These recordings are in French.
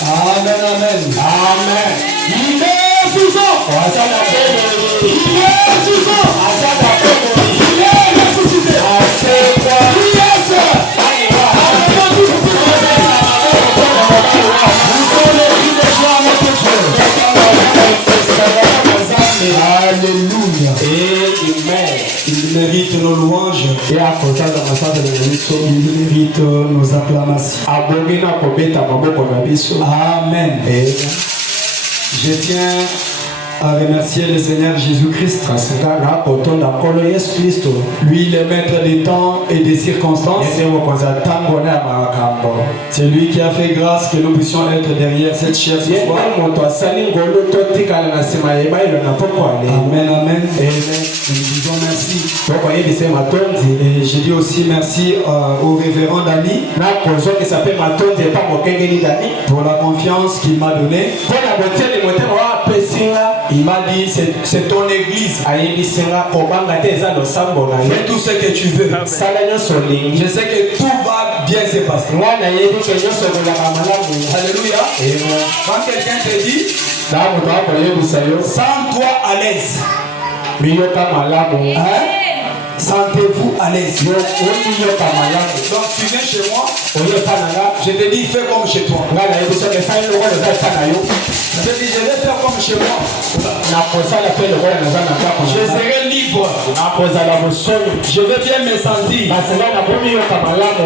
Amen, amen. Amen. Il est vivant. Il est vivant. Il est ressuscité. Yes. Alléluia. Amen. Il mérite nos louanges. Il mérite nos acclamations. Amen. Je tiens à remercier le Seigneur Jésus-Christ. Lui, le maître des temps et des circonstances. C'est lui qui a fait grâce que nous puissions être derrière cette chair ce soir. Amen, amen. Nous disons merci. Et je dis aussi merci au révérend Dani pour la confiance qu'il m'a donnée. Il m'a dit, c'est ton église. Fais tout ce que tu veux. Je sais que tout va bien se passer. Alléluia. Quand quelqu'un te dit, sens-toi à l'aise. Sentez-vous à l'aise. Donc tu viens chez moi, je te dis fais comme chez toi. Je te dis je vais faire comme chez moi. Je serai libre. Je vais bien me sentir.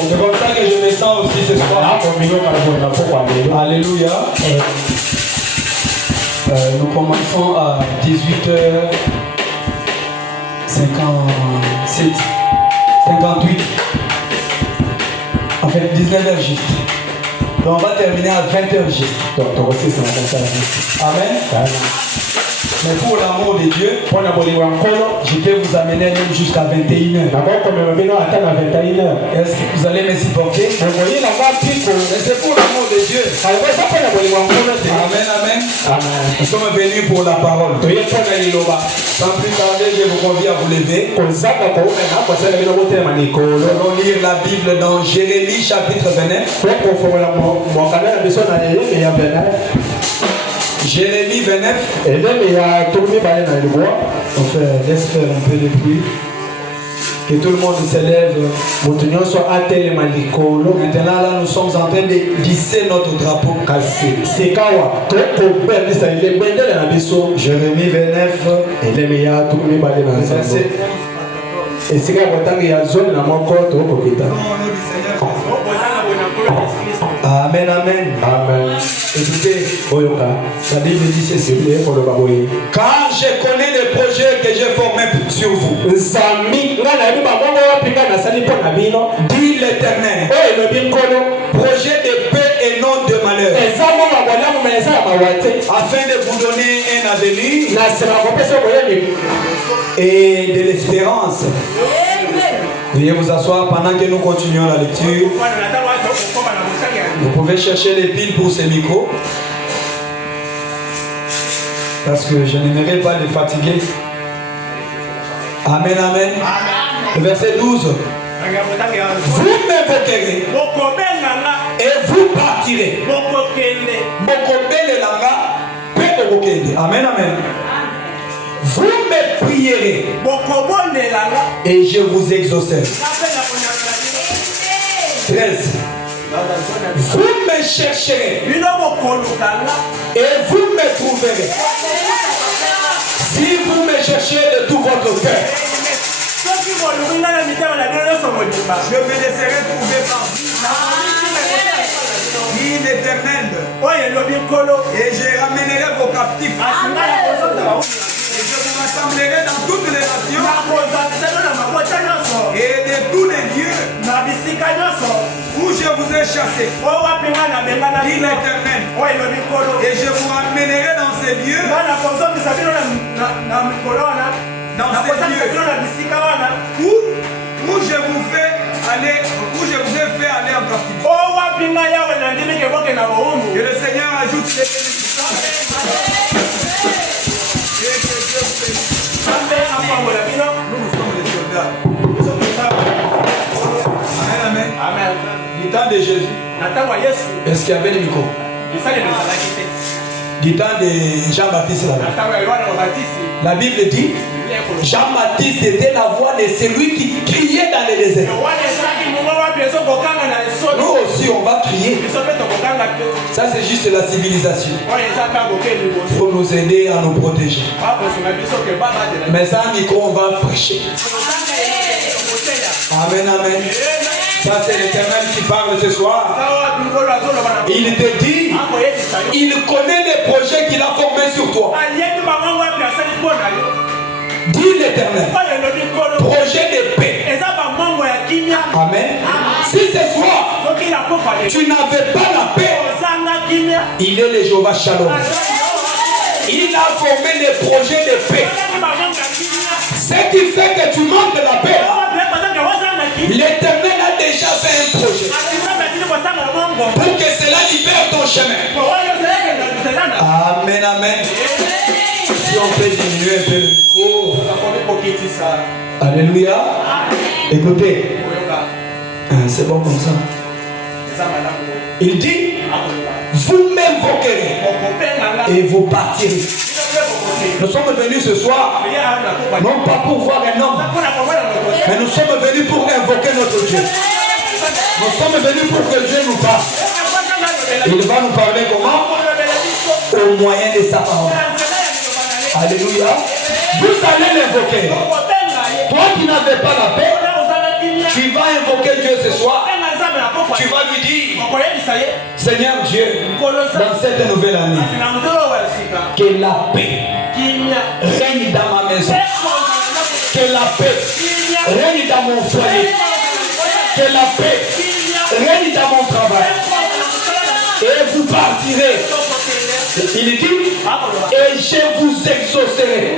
C'est comme ça que je me sens aussi ce soir. Alléluia. Nous commençons à 18h57, 58. En fait, 19h juste. Donc on va terminer à 20h juste. Amen. Mais pour l'amour de Dieu, je peux vous amener même jusqu'à 21h. Est-ce que vous allez me supporter? Mais c'est pour l'amour de Dieu. Amen, amen. Nous sommes venus pour la parole. Sans plus tarder, je vous convie à vous lever. Nous allons lire la Bible dans Jérémie chapitre 29. Jérémie 29. Enfin, laisse faire un peu de bruit. Que tout le monde s'élève. Maintenant, là, nous sommes en train de glisser notre drapeau. Jérémie 29. Verset. Amen, amen. Amen. Écoutez, la Bible dit ceci. Car je connais les projets que j'ai formés sur vous. Dit l'Éternel. Projet de paix et non de malheur. Afin de vous donner un avenir et de l'espérance. Veuillez vous asseoir pendant que nous continuons la lecture. Vous pouvez chercher les piles pour ces micros. Parce que je n'aimerais pas les fatiguer. Amen, amen. Le verset 12. Vous m'invoquerez et vous partirez. Amen, amen. Vous me prierez et je vous exaucerai. 13. Vous me chercherez et vous me trouverez. Si vous me cherchez de tout votre cœur, je me laisserai trouver par vous. Dit l'Éternel. Et je ramènerai vos captifs. Et je vous rassemblerai dans toutes les nations et de tous les lieux où je vous ai chassés. Dit l'Éternel. Et je vous ramènerai dans ces lieux. Où je vous fais aller, où je vous ai fait aller en captivité. Que le Seigneur ajoute les bénédictions. Et que Dieu vous bénisse. Nous sommes des soldats. Amen, amen. Amen. Du temps de Jésus. Est-ce qu'il y avait des micros? Du temps de Jean-Baptiste là. La Bible dit Jean-Baptiste était la voix de celui qui criait dans le désert. Nous aussi on va crier. Ça c'est juste la civilisation pour nous aider à nous protéger. Mais sans micro on va prêcher. Amen, amen. Ça c'est l'Éternel qui parle ce soir. Il te dit, il connaît les projets qu'il a formés sur toi. Dis l'Éternel, projet de paix. Amen. Si ce soir, tu n'avais pas la paix, il est le Jéhovah Shalom. Il a formé des projets de paix. Ce qui fait que tu manques de la paix, l'Éternel a déjà fait un projet pour que cela libère ton chemin. Amen, amen. Si on peut diminuer un peu le micro. Alléluia. Écoutez. C'est bon comme ça. Il dit, vous m'invoquerez et vous partirez. Nous sommes venus ce soir, non pas pour voir un homme, mais nous sommes venus pour invoquer notre Dieu. Nous sommes venus pour que Dieu nous parle. Il va nous parler comment? Au moyen de sa parole. Alléluia. Vous allez l'invoquer. Toi qui n'avais pas la paix, tu vas invoquer Dieu ce soir. Tu vas lui dire, Seigneur Dieu, dans cette nouvelle année, que la paix règne dans ma maison, que la paix règne dans mon foyer, que la paix règne dans mon travail, et vous partirez. Il dit, et je vous exaucerai.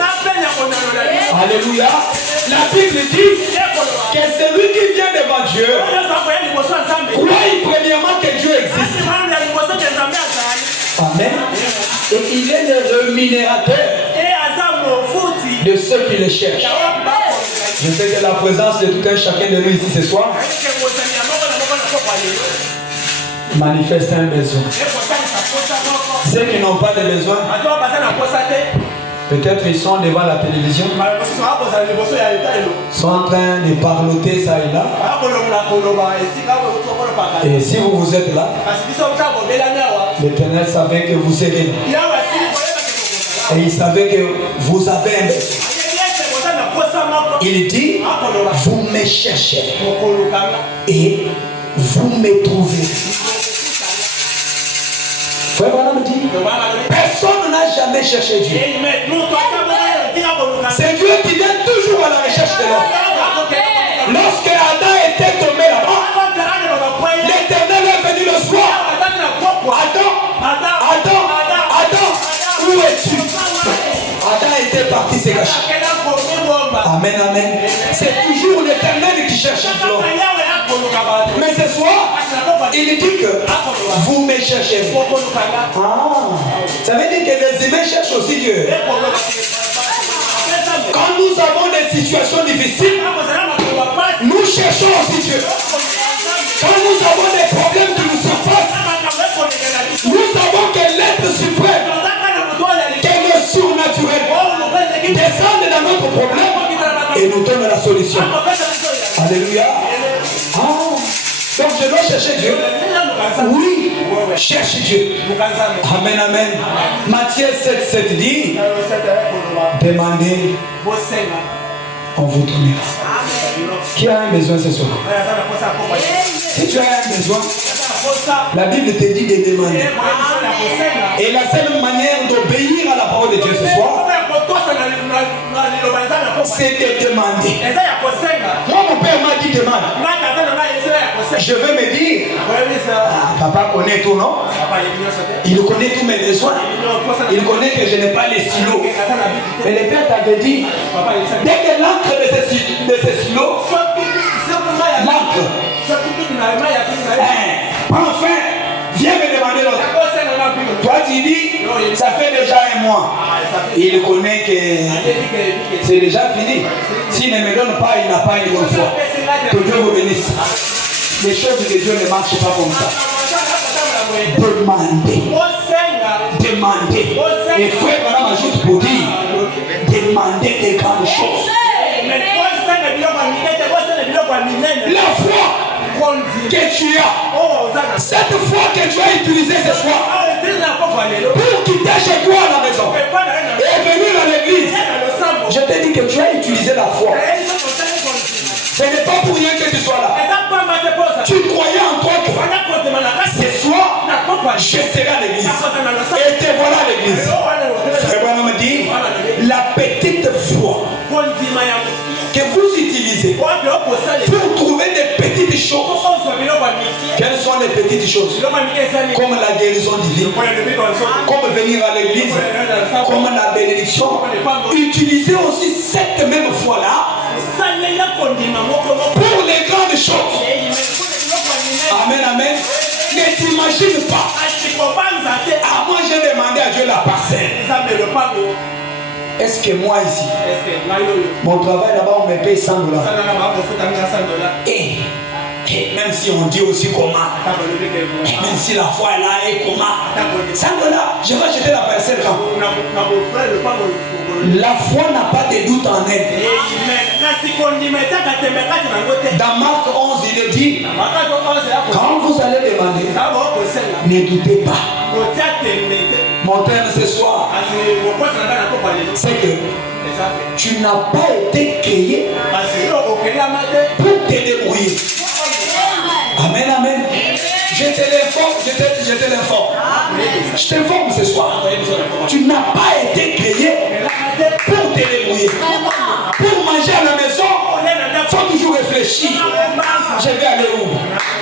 Alléluia. La Bible dit que celui qui vient devant Dieu croit premièrement que Dieu existe. Amen. Et il est le rémunérateur de ceux qui le cherchent. Je sais que la présence de tout un chacun de nous ici ce soir manifeste un besoin. Ceux qui n'ont pas de besoin, peut-être ils sont devant la télévision, sont en train de parloter ça et là. Et si vous êtes là, l'Éternel savait que vous serez là. Et il savait que vous avez un besoin. Il dit, vous me cherchez et vous me trouvez. Personne n'a jamais cherché Dieu. C'est Dieu qui vient toujours à la recherche de l'homme. Lorsque Adam était tombé là-bas, l'Éternel est venu le soir. Adam, où es-tu? Adam était parti se cacher. Amen, amen. C'est toujours l'Éternel qui cherche l'homme. Mais ce soir, il dit que vous me cherchez. Ça veut dire que les humains cherchent aussi Dieu. Quand nous avons des situations difficiles, nous cherchons aussi Dieu. Quand nous avons des problèmes qui nous surpassent, nous savons que l'être suprême, que le surnaturel, descend dans notre problème et nous donne la solution. Alléluia. Donc je dois chercher Dieu. Oui, cherche Dieu. Amen, amen. Matthieu 7,7 dit, demandez, on vous donnera. Qui a un besoin ce soir? Si tu as un besoin, la Bible te dit de demander. Et la seule manière d'obéir à la parole de Dieu ce soir, c'est de demander. Moi, mon père m'a dit demande. Je veux me dire, papa connaît tout, non? Il connaît tous mes besoins. Il connaît que je n'ai pas les silos. Mais le père t'avait dit, dès que l'encre de ces silos, l'encre, enfin, viens me demander l'autre. Toi tu dis, ça fait déjà un mois. Il connaît que c'est déjà fini. S'il ne me donne pas, il n'a pas une bonne foi. Que Dieu vous bénisse. Les choses de Dieu ne marchent pas comme ça. Demandez. Demandez. Et frère, madame ajoute pour dire, demandez des grandes choses. La foi que tu as, cette foi que tu as utilisée ce soir, pour quitter chez toi à la maison et venir à l'église, je te dis que tu as utilisé la foi. Ce n'est pas pour rien que tu sois là. Tu croyais en toi que ce soir, je serai à l'église. Et te voilà à l'église. Frère Branham me dit, la petite foi que vous utilisez pour trouver des petites choses. Quelles sont les petites choses? Comme la guérison divine, comme venir à l'église, comme la bénédiction. Utilisez aussi cette même foi-là pour les grandes choses. Amen, amen. Ne t'imagine pas. Ah, moi j'ai demandé à Dieu la parcelle. Est-ce que moi ici, mon travail là-bas, on me paye 100 $. Et même si on dit aussi comment, même si la foi est là et comment, 100 $, je vais acheter la parcelle quand. La foi n'a pas de doute en elle. Dans Marc 11, il dit, quand vous allez demander, ne doutez pas. Mon thème ce soir, c'est que tu n'as pas été créé pour te débrouiller. Amen, amen. Je te l'informe, je t'informe ce soir. Tu n'as pas été créé pour te débrouiller. Pour manger à la maison, il faut toujours réfléchir. Je vais aller où?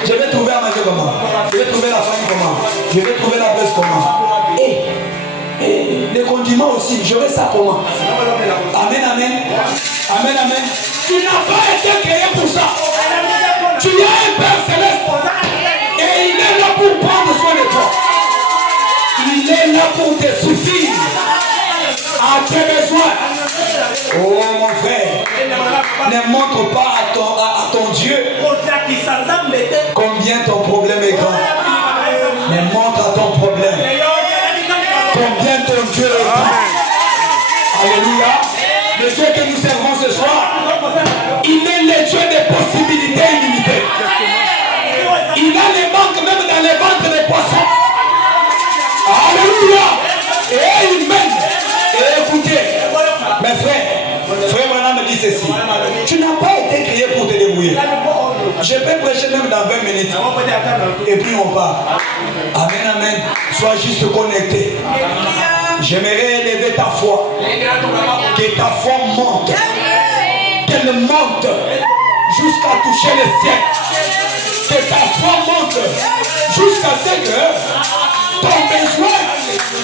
Je vais trouver à manger comment? Je vais trouver la famille comment? Je vais trouver la place comment? Et les condiments aussi, je vais ça comment? Amen, amen. Amen, amen. Tu n'as pas été créé pour ça. Tu as un Père céleste. Et il est là pour prendre soin de toi. Il est là pour te suffire à tes besoins. Oh mon frère, ne montre pas à ton Dieu combien ton problème est grand. Mais montre à ton problème combien ton Dieu est grand. Alléluia. Le Dieu que nous servons ce soir, il est le Dieu des possibilités illimitées. Il a les manques même dans les ventres des poissons. Alléluia. Et il mène. Et écoutez, mes frères, frère Branham me dit ceci. Tu n'as pas été créé pour te débrouiller. Je peux prêcher même dans 20 minutes. Et puis on part. Amen, amen. Sois juste connecté. J'aimerais élever ta foi. Que ta foi monte. Qu'elle monte jusqu'à toucher le ciel. Que ta foi monte jusqu'à ce que ton besoin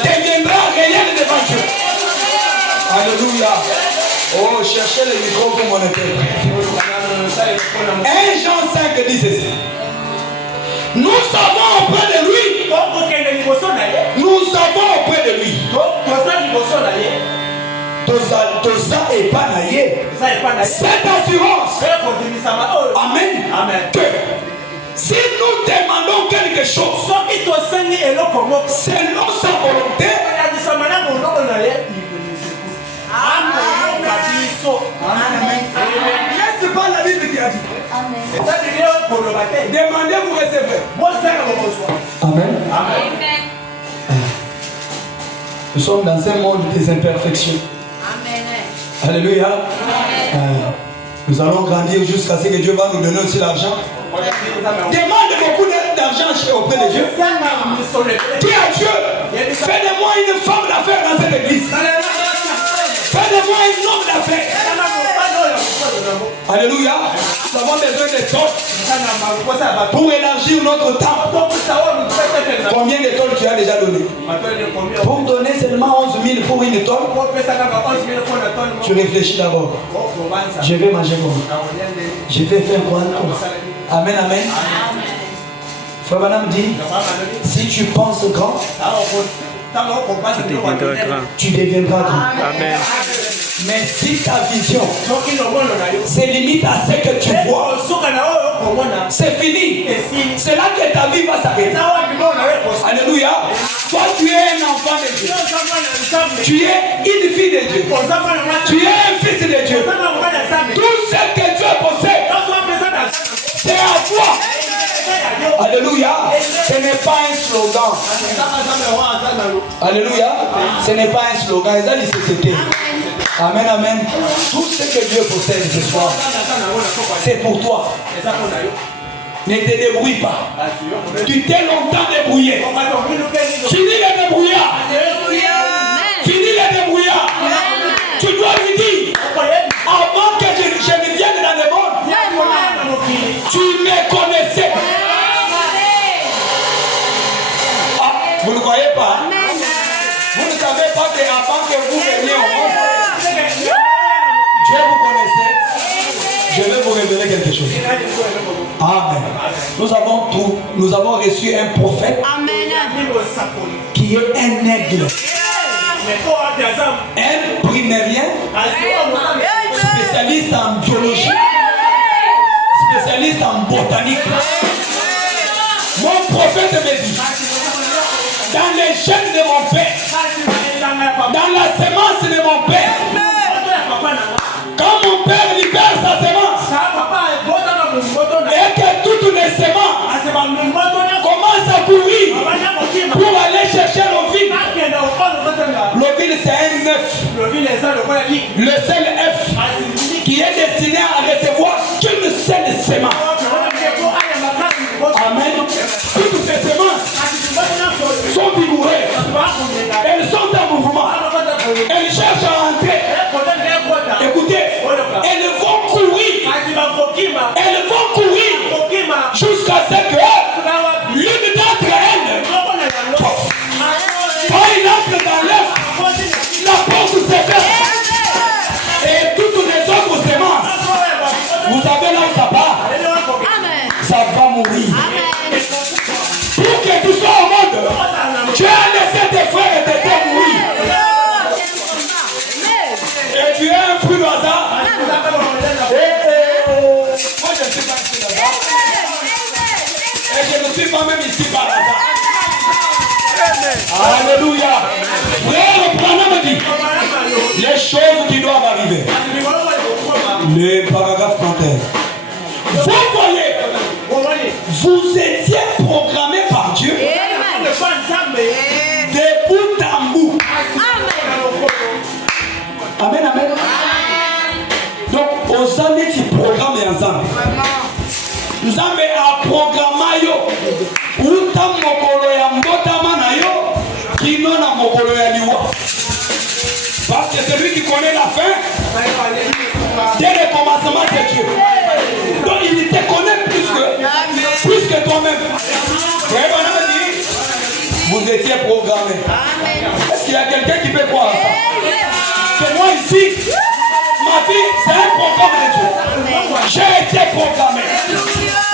deviendra réel devant Dieu. Alléluia. Oh, cherchez le micro pour mon éternel. 1 Jean 5 dit ceci. Nous savons auprès de lui. Nous savons auprès de lui. Cette assurance. Amen. Que si nous demandons quelque chose selon sa volonté, c'est pas la Bible qui a dit. Demandez, vous recevrez. Amen. Nous sommes dans un monde des imperfections. Alléluia. Nous allons grandir jusqu'à ce que Dieu va nous donner aussi l'argent. Demande beaucoup d'argent auprès de Dieu. Dis à Dieu, fais-de-moi une femme d'affaires dans cette église. Fais-de-moi un homme d'affaires. Alléluia. Nous avons besoin de tôles pour élargir notre temps. Combien de tôles tu as déjà donné? Pour donner seulement 11 000 pour une tôle, tu réfléchis d'abord. Je vais manger comment? Je vais faire quoi? Amen, amen. Frère Branham dit, si tu penses grand, tu deviendras grand. Amen. Mais si ta vision se limite à ce que tu vois, c'est fini. C'est là que ta vie va s'arrêter. Alléluia. Toi, tu es un enfant de Dieu. Tu es une fille de Dieu. Tu es un fils de Dieu. Tout ce que Dieu possède, c'est à toi. Alléluia. Ce n'est pas un slogan. Alléluia. Ce n'est pas un slogan. Amen, amen. Tout ce que Dieu possède ce soir, c'est pour toi. Ne te débrouille pas. Tu t'es longtemps débrouillé. Fini les débrouillards. Fini les débrouillards. Tu dois lui dire, avant que je ne vienne dans le monde, tu me connaissais. Ah, vous ne croyez pas? Vous ne savez pas qu'avant que vous veniez au monde, Dieu vous connaissait. Je vais vous révéler quelque chose. Amen. Nous avons reçu un prophète. Amen. Qui est un aigle. Un primérien. Spécialiste en biologie. Spécialiste en botanique. Mon prophète me dit, dans les gènes de mon père, dans la semence de mon père, quand mon père libère sa semence, et que toutes les semences commencent à courir pour aller chercher l'ovule. L'ovule, c'est un œuf. Le seul œuf qui est destiné à recevoir qu'une seule semence. Amen. Toutes ces semences sont vigoureuses. Elles sont en mouvement. Elles cherchent à entrer. Écoutez, elles vont courir. Elles vont courir jusqu'à ce que l'une d'entre elles, quand il entre dans l'œuf, la porte se ferme. Et toutes les autres semences, vous savez là où ça part, ça va mourir. Pour que tu sois au monde, tu as laissé tes frères et tes sœurs mourir. Et tu es un fruit d'hasard. Moi je ne suis pas ici là-bas. Et je ne suis pas même ici par hasard. Alléluia. Frère Branham me dit les choses qui doivent arriver. Le paragraphe 31. Vous voyez, vous étiez programmé par Dieu de bout en bout. Amen, amen. Donc, aux années qui programment ensemble, nous avons programmé uta mokolo ya mbotama na yo kino na mokolo ya liwa. Parce que celui qui connaît la fin, dès le commencement, c'est Dieu. Donc il te connaît plus que toi-même. Vous étiez programmé. Est-ce qu'il y a quelqu'un qui peut croire à ça? C'est moi ici. Ma vie, c'est un programme de Dieu. J'ai été programmé.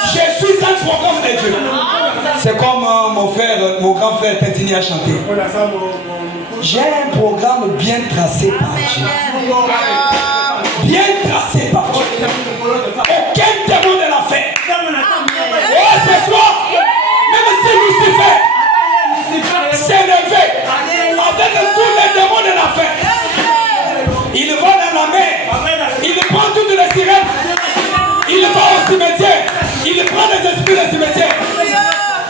Je suis un programme de Dieu. C'est comme mon grand frère Tintini a chanté. J'ai un programme bien tracé par Dieu. Bien tracé par Dieu. Aucun démon ne l'a fait. Oh, ce soir, même si Lucifer s'est levé avec tous les démons de la fait, il va dans la mer, il prend toutes les sirènes, il va au cimetière, il prend les esprits du cimetière,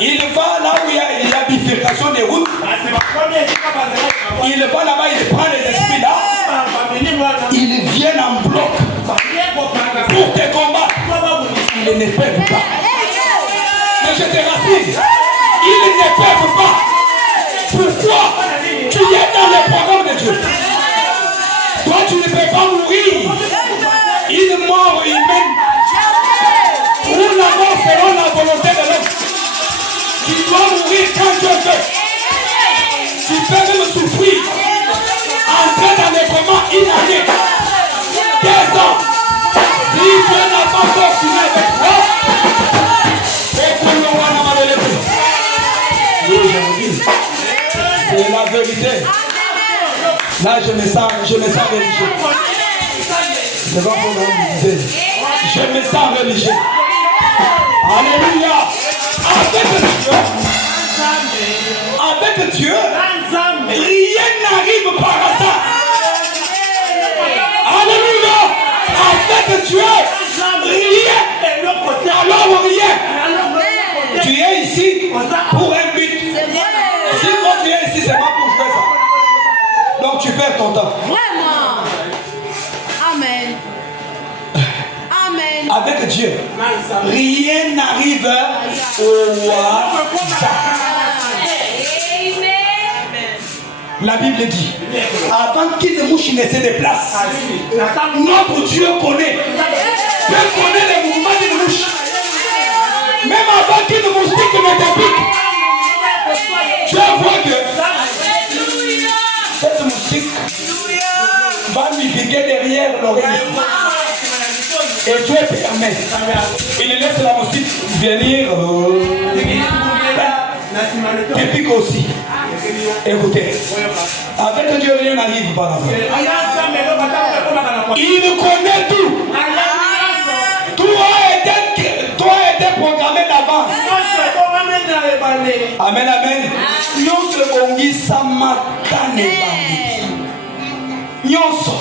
il va là où il y a bifurcation des routes, il va là-bas, il prend les esprits là, ils viennent en bloc pour te combattre. Ils ne peuvent pas. Mais je te rassure, ils ne peuvent pas. Pourquoi? Tu es dans le programme de Dieu. Toi, tu ne peux pas mourir une mort humaine ou la mort selon la volonté de l'homme. Tu dois mourir quand Dieu veut. Tu peux même souffrir, entrer dans les comas une année, 2 ans. Si Dieu n'a pas encore fini avec toi, c'est la vérité. Là, je me sens religieux. C'est pas pour dire. Je me sens religieux. Alléluia. Avec Dieu, rien n'arrive par hasard. Alléluia. Avec Dieu, rien. Alors rien. Tu es ici pour un but. Si toi tu es ici, c'est pas pour jouer ça. Donc tu perds ton temps. Vraiment. Amen. Amen. Avec Dieu, rien n'arrive au hasard. La Bible dit, avant qu'une mouche ne se déplace, notre Dieu connaît. Dieu connaît les mouvements d'une mouche. Même avant qu'une moustique ne te pique, tu vois que cette moustique va lui piquer derrière l'oreille. Et Dieu permet. Il laisse la moustique venir. Et pique aussi. Écoutez, avec Dieu rien n'arrive par hasard. Il connaît tout. Tout a été programmé d'avance. Amen, amen. Nyonso ebongisa makane bandi. Nyonso.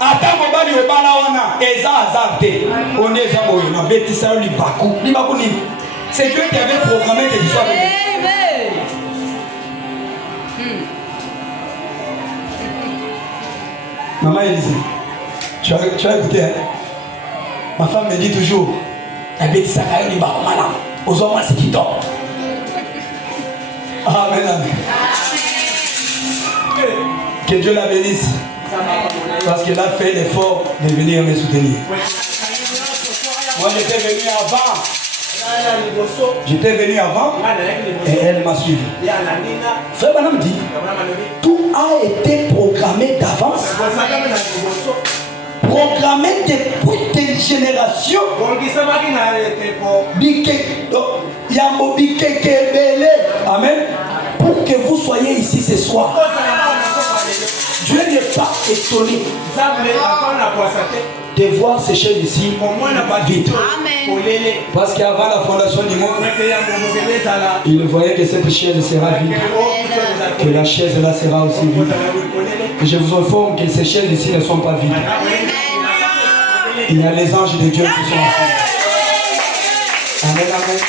Ata mobali obala wana eza hasard te. On est boye na betisa libaku. Libaku ni. C'est Dieu qui avait programmé tes histoires. Maman Élysée, tu as écouté, hein? Ma femme me dit toujours, elle dit ça quand il va malin. Aux hommes, c'est qui dort. Amen, amen. Que Dieu la bénisse. Parce qu'elle a fait l'effort de venir me soutenir. Moi, j'étais venu avant. J'étais venu avant et elle m'a suivi. Frère Banam dit, tout a été programmé d'avance, programmé depuis des générations. Amen. Pour que vous soyez ici ce soir. Dieu n'est pas étonné de voir ces chaises ici vides. Parce qu'avant la fondation du monde, il voyait que cette chaise sera vide, que la chaise là sera aussi vide. Et je vous informe que ces chaises ici ne sont pas vides. Il y a les anges de Dieu qui sont ensemble. Amen, amen.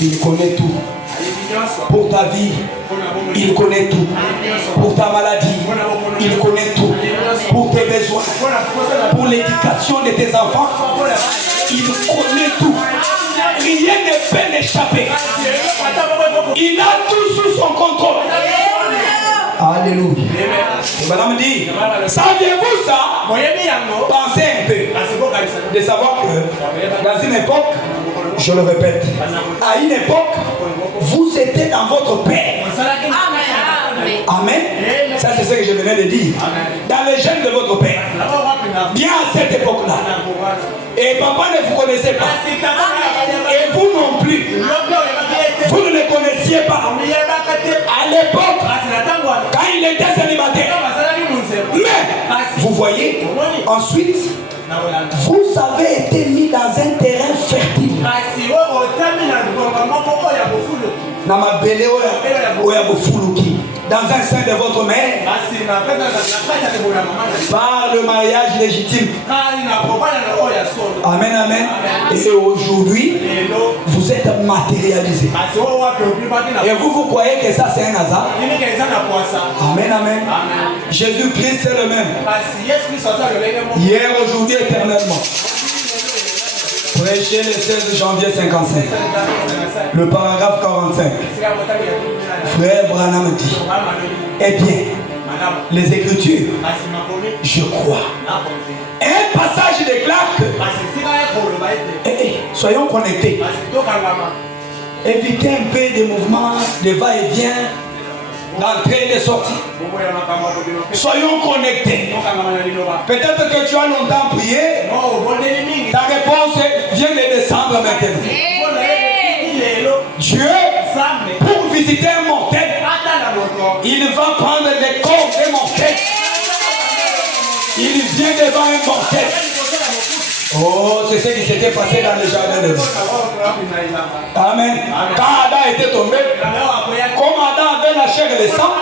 Il connaît tout. Pour ta vie, il connaît tout. Pour ta maladie, il connaît tout. Pour tes besoins, pour l'éducation de tes enfants, il connaît tout. Rien ne peut l'échapper. Il a tout sous son contrôle. Alléluia. Madame dit, saviez-vous ça? Pensez un peu. De savoir que dans une époque, je le répète, à une époque, vous étiez dans votre père. Amen. Ça c'est ce que je venais de dire. Dans les gènes de votre père. Bien à cette époque-là. Et papa ne vous connaissait pas. Et vous non plus. Vous ne le connaissiez pas. À l'époque, quand il était célibataire. Mais, vous voyez, ensuite, vous avez été mis dans un terrain fertile. Dans un sein de votre mère, par le mariage légitime. Amen, amen. Et aujourd'hui, vous êtes matérialisé. Et vous croyez que ça c'est un hasard? Amen, amen. Jésus-Christ c'est le même. Hier, aujourd'hui, éternellement. Prêchez le 16 janvier 55. Le paragraphe 45. Frère Branham dit, eh bien, les Écritures, je crois. Un passage déclare que, soyons connectés. Évitez un peu de mouvements, de va-et-vient, d'entrée et de sortie. Soyons connectés. Peut-être que tu as longtemps prié, ta réponse vient de descendre maintenant. Dieu, pour visiter un mortel, Il va prendre les corps de mon fils. Il vient devant un mortel. Oh, c'est ce qui s'était passé dans le jardin de Dieu. Amen. Quand Adam était tombé, comme Adam avait la chair et le sang,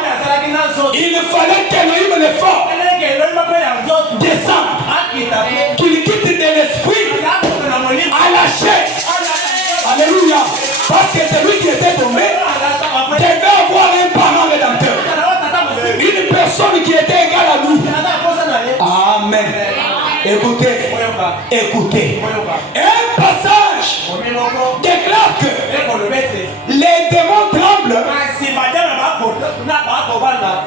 il fallait qu'Élohim le fort descende, qu'il quitte de l'esprit à la chair. Alléluia. Parce que celui qui était tombé devait avoir un parent rédempteur. Une personne qui était égale à lui. Amen. Écoutez, écoutez. Un passage déclare que les démons tremblent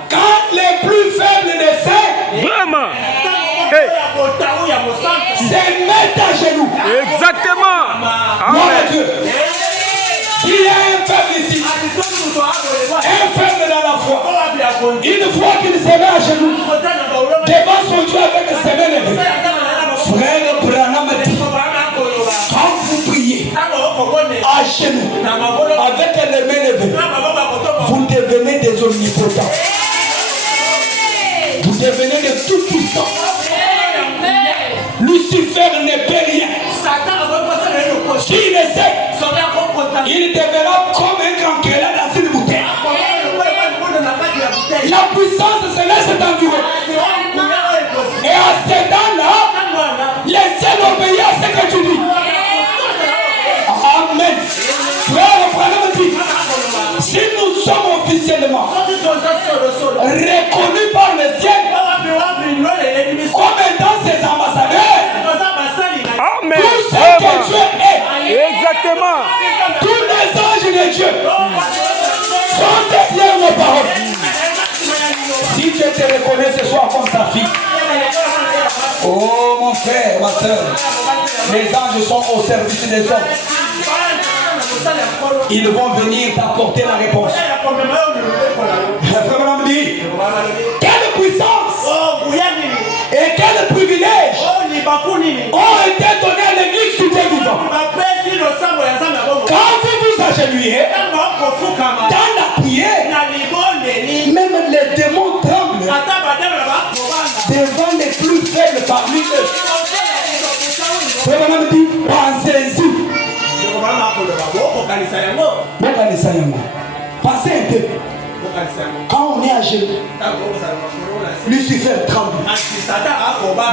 quand les plus faibles de ces Vraiment. se mettent à genoux. Exactement. Gloire à Dieu. Il y a un faible ici, un faible dans la foi. Une fois qu'il se met à genoux devant son Dieu avec ses mains levées, frère Branham dit, quand vous priez à genoux avec les mains levées, vous devenez des omnipotents. Vous devenez de tout puissants. Lucifer ne peut rien. S'il essaie, il deviendra comme un canquela dans une bouteille. La puissance se laisse t'endurer. Et à ce temps-là, les ciels obéissent à ce que tu dis. Amen. Frère, Branham dit, si nous sommes officiellement reconnus par le ciel comme étant ses ambassadeurs, Amen. tout ce que Dieu est, Exactement. tous les anges de Dieu sont derrière nos paroles. Si Dieu te reconnaît ce soir comme sa fille, oh mon frère, ma soeur, les anges sont au service des hommes. Ils vont venir t'apporter la réponse. Frère me dit, quelle puissance et quel privilège ont été donnés à l'église du Dieu vivant. Quand vous vous agenouillez dans la prière, même les démons tremblent devant les plus faibles parmi eux. Frère me dit, pensez-y. Pensez un peu. Quand on est à genoux, Lucifer tremble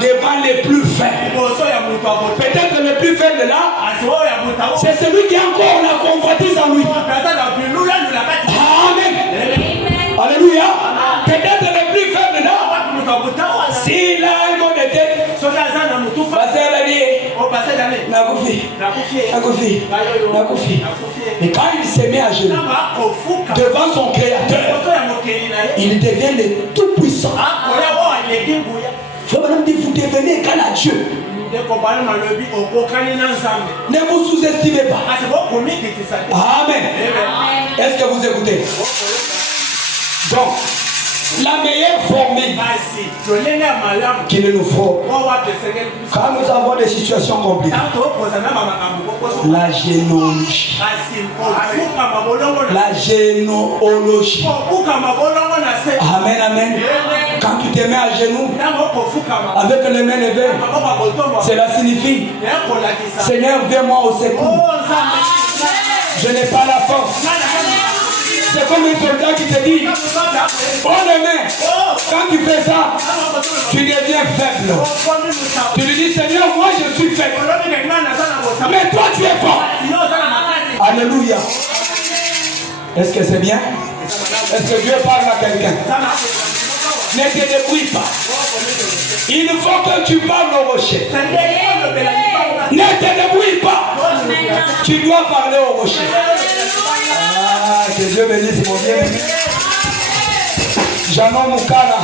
devant les plus faibles. Peut-être le plus faible là, c'est celui qui a encore la convoitise en lui. Amen. Alléluia. Peut-être le plus faible là, s'il a un mot de tête, mais quand il se met à genoux devant son créateur, il devient le tout-puissant. Frère Madame dit, vous devenez égal à Dieu. Ne vous sous-estimez pas. Amen. Est-ce que vous écoutez? Donc, la meilleure formule qu'il nous faut quand nous avons des situations compliquées, la généalogie. La généalogie. Amen, amen. Quand tu te mets à genoux avec les mains levées, cela signifie, Seigneur, viens-moi au secours. Je n'ai pas la force. C'est comme un soldat qui te dit, oh les mains, quand tu fais ça, tu deviens faible. Tu lui dis, Seigneur, moi je suis faible. Mais toi tu es fort. Alléluia. Est-ce que c'est bien? Est-ce que Dieu parle à quelqu'un? Ne te débrouille pas. Il faut que tu parles au rocher. Ne te débrouille pas. Tu dois parler au rocher. Ah, que Dieu bénisse mon bien-aimé. Janon Moukala,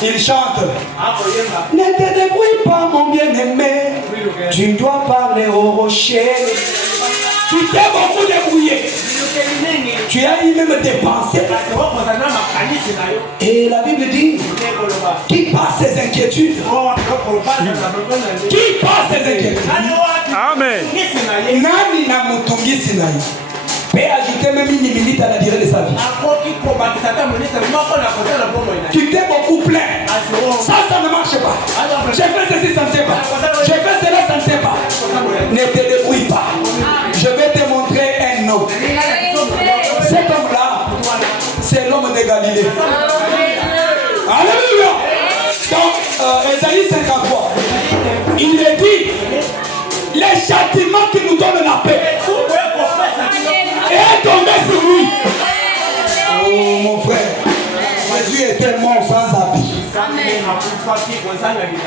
il chante. Ne te débrouille pas mon bien-aimé. Tu dois parler au rocher. Tu t'es beaucoup débrouillé. Tu as eu même dépensé. Et la Bible dit, qui passe ses inquiétudes? Qui passe ses inquiétudes? Amen. Nani na mutungisi na hii. peut ajouter même une minute à la durée de sa vie. Tu t'es beaucoup plaint. Ça ne marche pas. J'ai fait ceci, ça ne fait pas. J'ai fait cela, ça ne fait pas. Ne te débrouille pas. Je vais te montrer un homme. Cet homme-là, c'est l'homme de Galilée. Alléluia. Donc, Ésaïe 53, il est dit, les châtiments qui nous donnent la paix est tombé sur lui. Oh mon frère, Jésus était mort sans habit,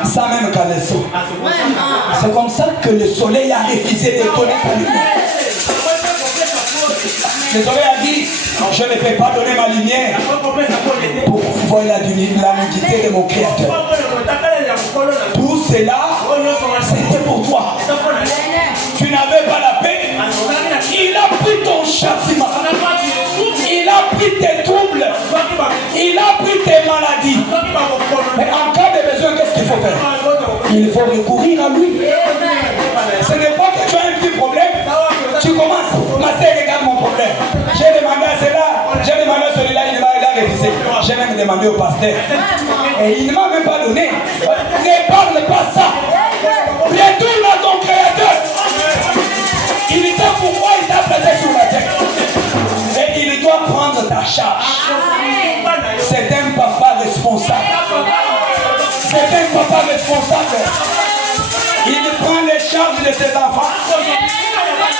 sans même caleçon. C'est comme ça que le soleil a refusé de donner sa lumière. Le soleil a dit, je ne peux pas donner ma lumière pour voir la nudité de mon Créateur. Tout cela, c'était pour toi. Tu n'avais pas la paix. Il a pris ton châtiment. Il a pris tes troubles. Il a pris tes maladies. Mais en cas de besoin, qu'est-ce qu'il faut faire? Il faut recourir à lui. Ce n'est pas que tu as un petit problème. Tu commences. Ma sœur, regarde mon problème. J'ai demandé à cela. J'ai demandé à celui-là. Il m'a refusé. J'ai même demandé au pasteur. Et il ne m'a même pas donné. Ne parle pas ça. Retourne à ton Créateur. Il sait pourquoi il t'a placé sur la terre. Et il doit prendre ta charge. C'est un papa responsable. C'est un papa responsable. Il prend les charges de ses enfants.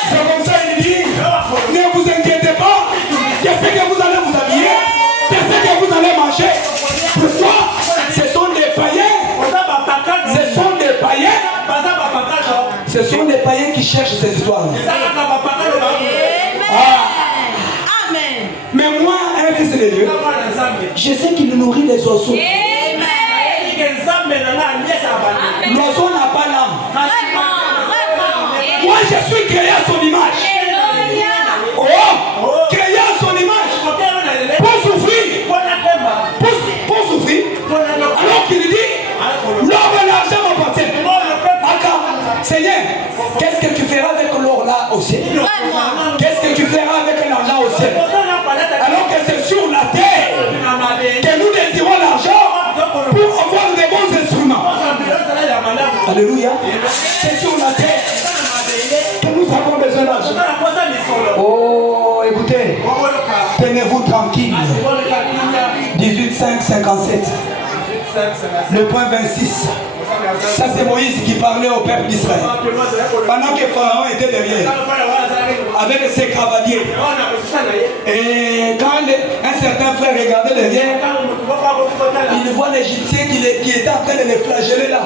C'est comme ça qu'il dit, ne vous inquiétez pas. Qu'est-ce que vous allez vous habiller? Qu'est-ce que vous allez manger? Pourquoi? Ce sont des païens. Ce sont des païens. Ce sont des païens qui cherchent cette histoire. Amen. Mais moi, un fils de Dieu, je sais qu'il nourrit les oiseaux. L'oiseau n'a pas l'âme. Moi, je suis créé à son image. Oh, créé à son image. Pour souffrir. Pour souffrir. Alors qu'il dit, l'or et l'argent m'appartiennent. Seigneur, qu'est-ce que tu feras avec l'or là au ciel? Qu'est-ce que tu feras avec l'argent au ciel? Alors que c'est sur la terre que nous désirons l'argent pour avoir des bons instruments. Alléluia. C'est sur la terre que nous avons besoin d'argent. Oh, écoutez, tenez-vous tranquille. 18:5:57. Le point 26. Ça c'est Moïse qui parlait au peuple d'Israël. Pendant que Pharaon était derrière, avec ses cavaliers. Et quand un certain frère regardait derrière, il voit l'Égyptien qui était en train de les flageller là.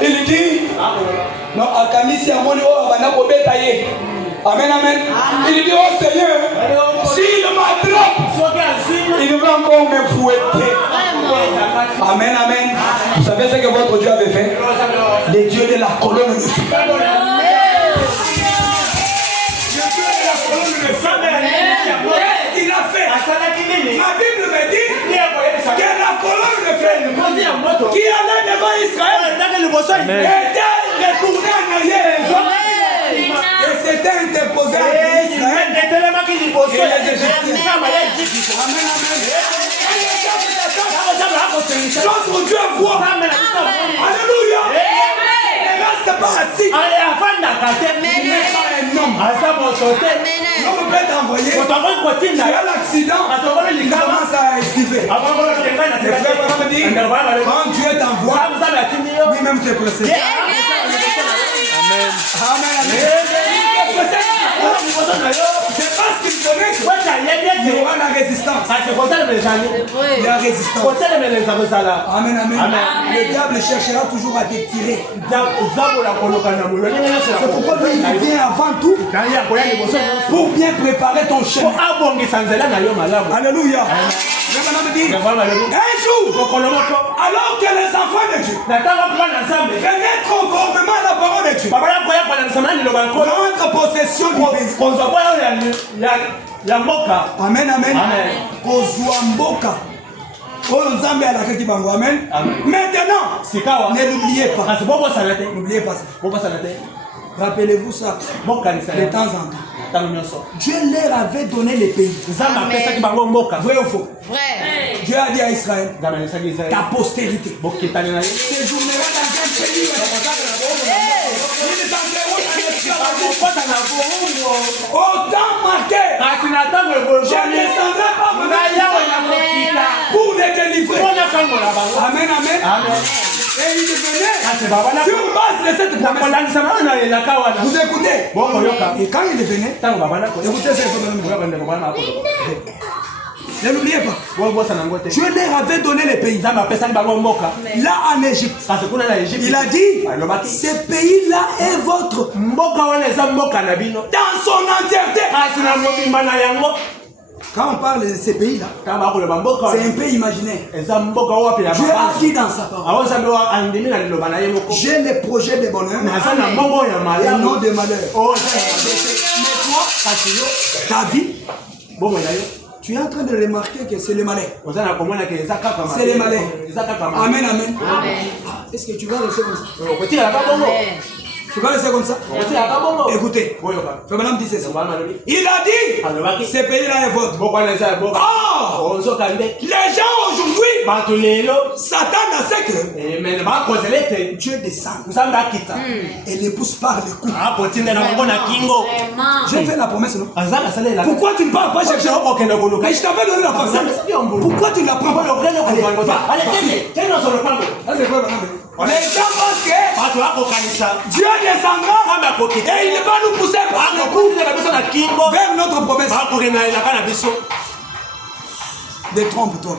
Il dit, non, Akamisi Amoni, oh, Banakobetaye. Amen, amen. Il dit, oh Seigneur, s'il m'attrape, il va encore me fouetter. Amen, amen. Vous savez ce que votre Dieu avait fait? Les dieux de la colonne de feu. Il a fait. Ma Bible me dit que la colonne de feu qui allait devant Israël était retournée en arrière. Et c'était interposé entre Israël et les Égyptiens. Amen, amen. Notre Dieu voit. Alléluia. Ne reste pas assis. Il n'est pas un homme. L'homme peut t'envoyer. Tu as l'accident. Il commence à esquiver. Les frères me disent, quand Dieu t'envoie, lui-même te précède. Amen. Amen. C'est parce qu'il connaît qu'il y aura la résistance. Il y a résistance. Amen, amen. Le diable cherchera toujours à te tirer. C'est pourquoi lui, il vient avant tout pour bien préparer ton chemin. Alléluia. Un jour, alors que les enfants de Dieu venaient conformément à la parole de Dieu, prendre possession du pays. Amen, amen. Kozwamboka. Amen. Maintenant, ne l'oubliez pas. N'oubliez pas ça. Rappelez-vous ça. De temps en temps. Dieu leur avait donné les pays. Vrai ou faux? Vrai. Dieu a dit à Israël, ta postérité. Ces journées-là dans quel pays? Autant marqué. Je ne descendrai pas pour les délivrer. Amen, amen. Et il devenait sur base de cette promesse. Vous écoutez. Et quand il devenait, écoutez ne l'oubliez pas. Dieu leur avait donné les pays. Là en Égypte. Il a dit, ce pays-là est votre. Dans son entièreté. Quand on parle de ces pays-là, c'est un pays imaginaire. Dieu a dit dans sa parole, j'ai les projets de bonheur et non de malheur. Mais toi, ta vie, tu es en train de remarquer que c'est le malheur. C'est le malheur. Amen, amen. Est-ce que tu vas rester comme ça? Tu vas rester comme ça? Écoutez, Frère Madame dit ceci. Il a dit, ce pays-là est votre. Oh! Les gens aujourd'hui, Satan a sait que Dieu descend et les pousse par le cou. J'ai fait la promesse, non? Pourquoi tu ne parles pas chercher? Mais je t'avais donné la promesse. Pourquoi tu ne la prends pas? Les gens pensent que Dieu descendra et il va nous pousser par le cou vers notre promesse. Détrompe-toi.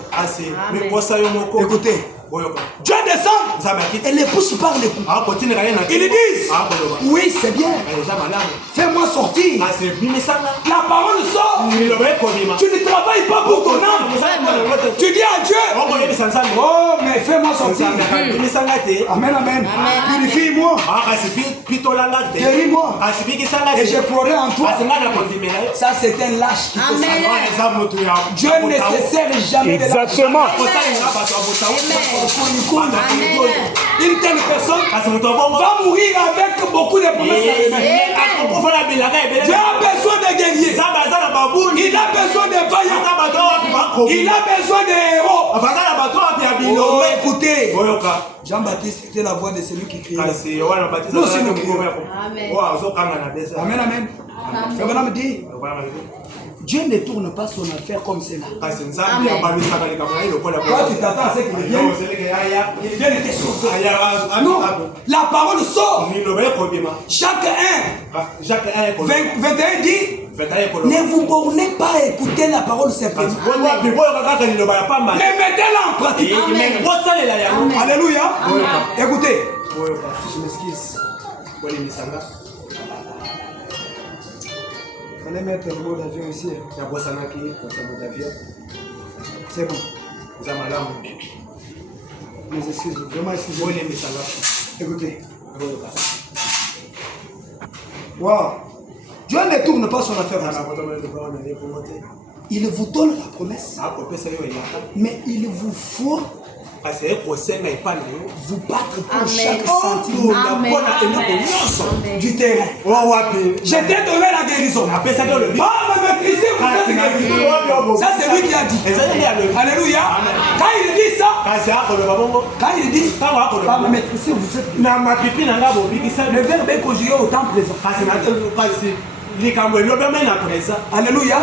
Écoutez. Dieu descend et les pousse par le cou. Ils disent, oui c'est bien, fais-moi sortir. La parole sort. Tu ne travailles pas pour ton âme. Tu dis à Dieu, oh mais fais-moi sortir. Amen, amen. Purifie-moi, guéris-moi et je croirai en toi. Ça c'est un lâche qui fait ça. Dieu ne se sert jamais de la. Exactement. Une telle personne va mourir avec beaucoup de promesses. Dieu a besoin de guerriers. Il a besoin de vaillants. Il a besoin de héros. Oh, écoutez, Jean-Baptiste était la voix de celui qui criait. Nous aussi nous crions. Amen, amen. Frère Madame dit, Dieu ne tourne pas son affaire comme cela. Toi, tu t'attends à ce qu'il vienne. Il vient te sauver. Non, la parole sort. Jacques 21 dit, ne vous bornez pas à écouter la parole simplement. Mais mettez-la en pratique. Alléluia. Écoutez. Je m'excuse. Il fallait mettre le mot d'avion ici. C'est bon. Mes excuses, vraiment excusez-moi. Écoutez. Wow. Dieu ne tourne pas son affaire comme ça. Il vous donne la promesse. Mais il vous faut vous battre pour chaque centime du terrain. Je t'ai donné la guérison. Ça c'est lui qui a dit. Alléluia. Quand il dit ça, quand il dit pas me maîtriser, vous êtes le verbe est conjugué au temps présent. Alléluia.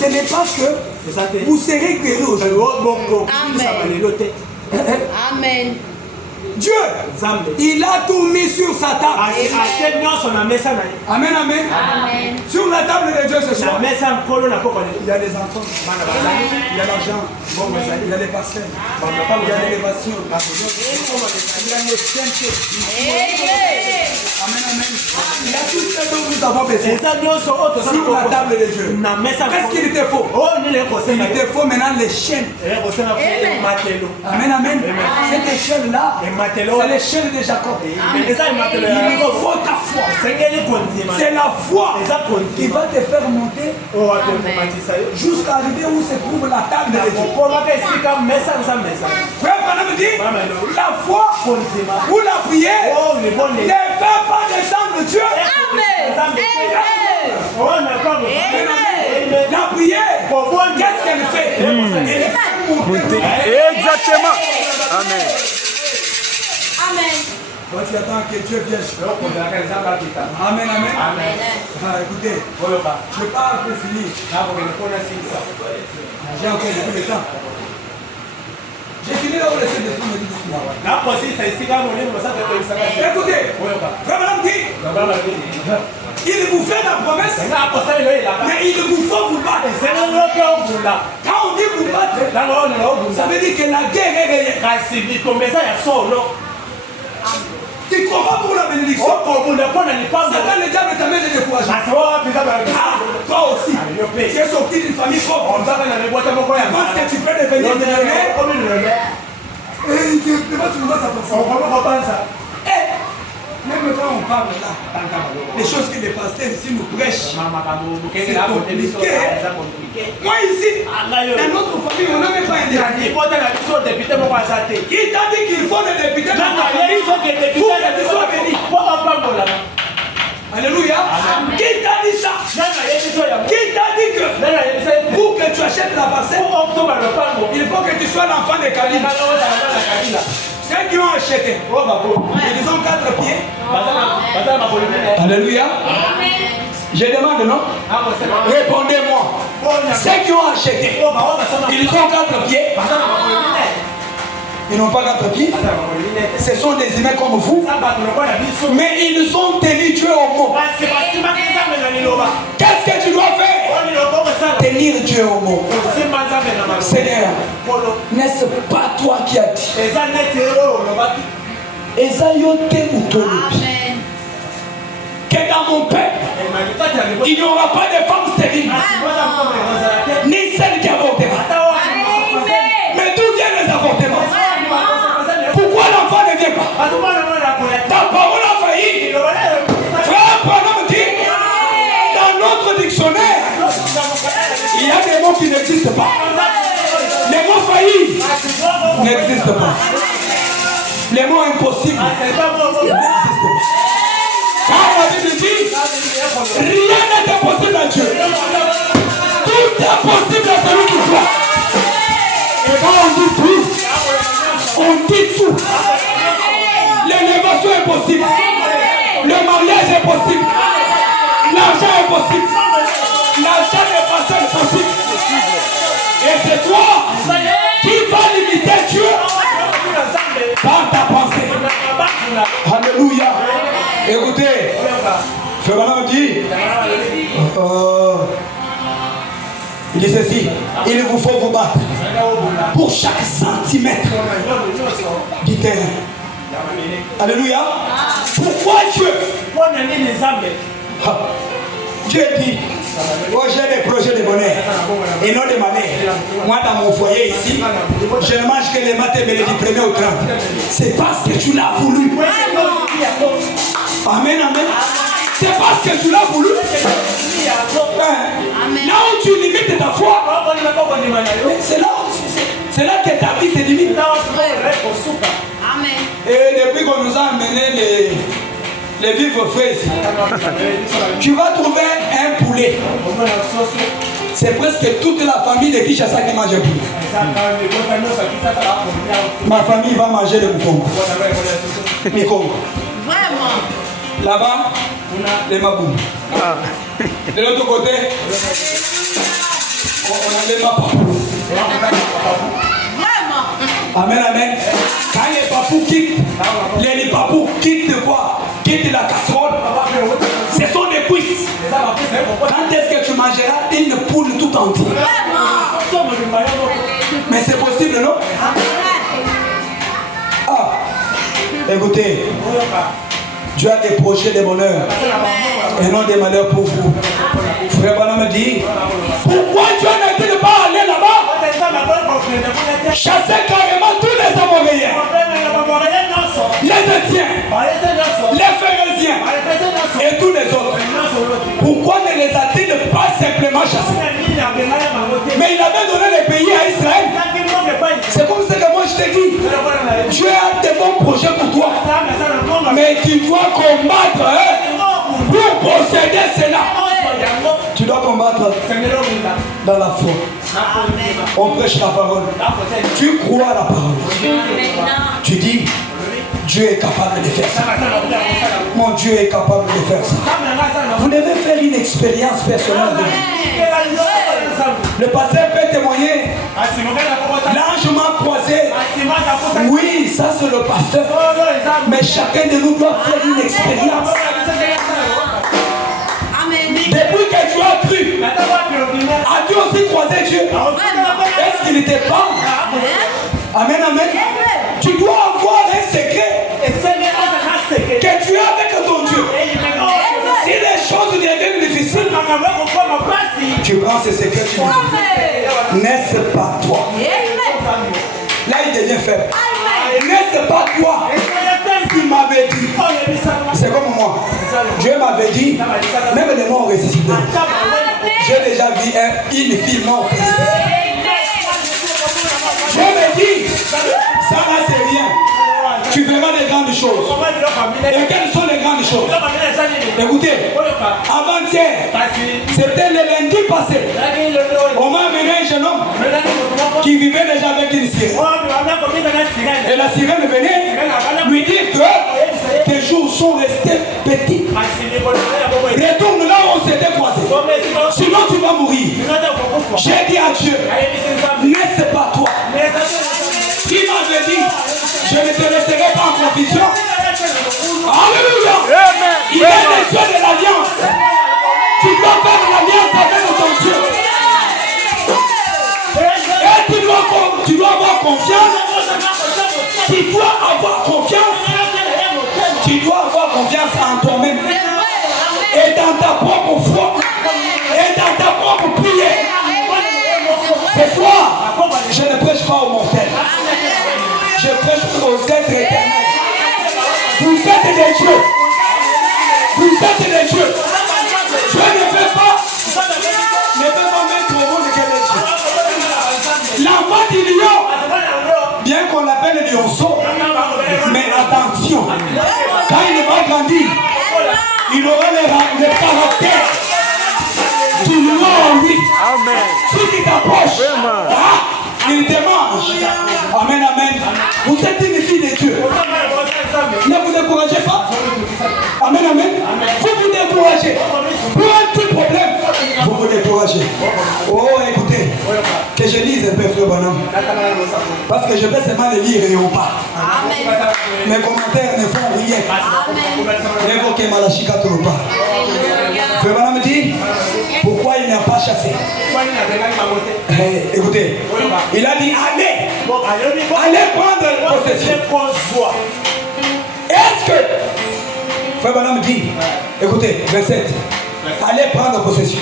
Ce n'est pas que vous serez guéris aujourd'hui. Amen. Dieu, il a tout mis sur sa table. Amen, amen. Sur la table de Dieu ce soir. Il y a des enfants, il y a l'argent, il y a les pasteurs, il y a l'élévation, il y a les saintetés. Amen, amen. Il y a tout ce dont nous avons besoin sur la table de Dieu. Qu'est-ce qu'il te faut? Il te faut maintenant les chaînes. Amen, amen. Cette échelle-là, c'est l'échelle de Jacob. Il faut ta foi. C'est la foi qui va te faire monter jusqu'à arriver où se trouve la table de Dieu. Frère Branham dit, la foi ou la prière ne pas descendre Dieu. Amen. La prière, qu'est-ce qu'elle fait? Elle fait monter. Exactement. Amen. Amen. Toi, tu attends que Dieu vienne. Amen, amen. Ah, écoutez, je parle pour finir. J'ai encore beaucoup de temps. J'ai fini là où le Saint-Esprit me dit de finir. Écoutez, frère madame dit, il vous fait la promesse, mais il vous faut vous battre. Quand on dit vous battre, ça veut dire que la guerre est réelle. Tu combats pour la bénédiction. Satan, le diable t'amène de décourager. Ah, toi aussi. Tu es sorti d'une famille pauvre. Tu penses que tu peux devenir millionnaire. Et tu vas te ça pour ça. Même quand on parle là, les choses que les pasteurs ici nous prêchent, c'est compliqué. Moi ici, dans notre famille, on n'a même pas un député. Qui t'a dit qu'il faut des députés dans ta famille pour que tu sois béni? Alléluia. Qui t'a dit ça? Qui t'a dit que pour que tu achètes la parcelle, il faut que tu sois l'enfant de Kabila? Ceux qui ont acheté, ils ont 4 pieds. Alléluia. Je demande, non? Répondez-moi. Ceux qui ont acheté, ils ont 4 pieds. Ils n'ont pas 4 pieds. Ce sont des humains comme vous. Mais ils ont tenu Dieu au mot. Qu'est-ce que tu dois faire? Tenir Dieu au mot. Seigneur, n'est-ce pas toi qui as dit? Que dans mon peuple, il n'y aura pas de femmes stériles, ni celles qui avorteront. Mais d'où viennent les avortements? Pourquoi l'enfant ne vient pas? Ta parole a failli. Frère Branham dit, dans notre dictionnaire, il y a des mots qui n'existent pas. Les mots faillis n'existent pas. Les mots impossibles n'existent pas. Car la Bible dit, rien n'est impossible à Dieu. Tout est possible à celui qui croit. Et quand on dit tout, on dit tout. L'élévation est possible. Le mariage est possible. L'argent est possible. L'argent n'est pas seul possible. Et c'est toi qui vas limiter Dieu par ta pensée. Alléluia. Écoutez, Frère Branham dit, il dit ceci, il vous faut vous battre pour chaque centimètre du terrain. Alléluia. Pourquoi Dieu? Dieu dit, oh, j'ai des projets de bonheur et non de malheur. Moi dans mon foyer ici, je ne mange que les matins mais du 1er au 30. C'est parce que tu l'as voulu. Amen, amen. C'est parce que tu l'as voulu. Là où tu limites ta foi, c'est là que ta vie se limite. Amen. Et depuis qu'on nous a amené les vivres frais ici, tu vas trouver un poulet. C'est presque toute la famille de Kinshasa qui mange un poulet. Ma famille va manger le moukongo. Mikongo. Vraiment. Là-bas, les mabou. De l'autre côté, on a les mapapou. Vraiment. Amen, amen. Quand les papous quittent, les papous quittent quoi? Quittent la casserole. Ce sont des cuisses. Quand est-ce que tu mangeras une poule tout entière? Mais c'est possible, non? Ah, écoutez, Dieu a des projets de bonheur et non des malheurs pour vous. Frère Branham dit, pourquoi Dieu n'a été de pas aller là-bas? Chasser carrément tous les Amoréens, les Indiens, les Phérésiens et tous les autres. Pourquoi ne les a-t-il pas simplement chassés? Mais il avait donné les pays à Israël. C'est comme ça que moi je te dis, Dieu a de bons projets pour toi, mais tu dois combattre pour posséder cela. Tu dois combattre dans la foi. On prêche la parole. Tu crois la parole. Tu dis, Dieu est capable de faire ça. Mon Dieu est capable de faire ça. Vous devez faire une expérience personnelle de vie. Le pasteur peut témoigner. L'ange m'a croisé. Oui, ça c'est le pasteur. Mais chacun de nous doit faire une expérience. Depuis que tu as cru, as-tu aussi croisé Dieu? Est-ce qu'il n'était pas? Amen, amen. Tu dois avoir un secret que tu as avec ton Dieu. Si les choses deviennent difficiles, tu prends ce secret, tu dis, n'est-ce pas toi? Là, il devient faible. N'est-ce pas toi? Il m'avait dit. C'est comme moi. Dieu m'avait dit, même les morts ressuscités. J'ai déjà vu une fille morte. Dieu me dit, ça là c'est rien. Tu verras les grandes choses. Et quelles sont les grandes choses? Écoutez, avant-hier, c'était le lundi passé. On m'a amené un jeune homme qui vivait déjà avec une sirène. Et la sirène venait lui dire que tes jours sont restés petits. Retourne là où on s'était croisé. Sinon tu vas mourir. J'ai dit à Dieu, n'est-ce pas toi qui m'avait dit, je ne te laisserai pas en confusion. Alléluia. Il est le Dieu de l'alliance. Tu dois faire l'alliance avec ton Dieu. Et tu dois avoir confiance. Tu dois avoir confiance. Tu dois avoir confiance en toi-même. Et dans ta propre foi. Et dans ta propre prière. Ce soir, je ne prêche pas aux mortels. Je prêche aux êtres éternels. Vous êtes des dieux. Vous êtes des dieux. Dieu ne peut pas mettre au monde que des dieux. L'enfant du lion, bien qu'on l'appelle lionceau, mais attention, quand il va grandir, il aura le caractère du lion en lui. Si tu t'approches, il te mange. Amen, amen. Vous êtes une fille de Dieu. Ne vous découragez pas. Amen, amen. Vous vous découragez. Pour un petit problème, vous vous découragez. Oh, écoutez, que je lise un peu, frère Bonhomme. Parce que je vais seulement les lire et on part. Mes commentaires ne font rien. Évoquez Malachika Tolopa. Frère Bonhomme dit, pourquoi il n'a pas chassé? Écoutez, il a dit, allez prendre possession. Est-ce que, frère Bonhomme dit, écoutez, verset, allez prendre possession.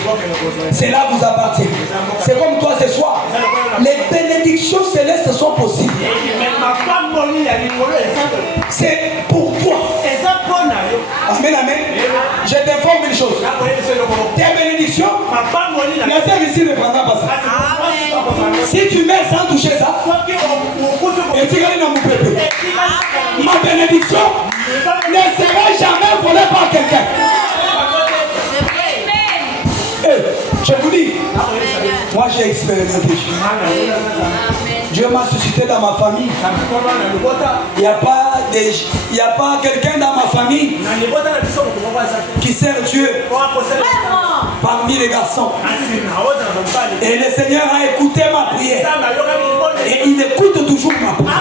Cela vous appartient. C'est comme toi ce soir. Les bénédictions célestes sont possibles. C'est pour toi. Amen, amen. Je t'informe une chose. Tes bénédictions, la sœur ici ne prendra pas ça. Si tu mets sans toucher ça, et tu gagnes dans mon peuple, ma bénédiction ne sera jamais volée par quelqu'un. Je vous dis, moi j'ai expérimenté. Dieu m'a suscité dans ma famille. Il n'y a pas quelqu'un dans ma famille qui sert Dieu parmi les garçons. Et le Seigneur a écouté ma prière. Et il écoute toujours ma prière.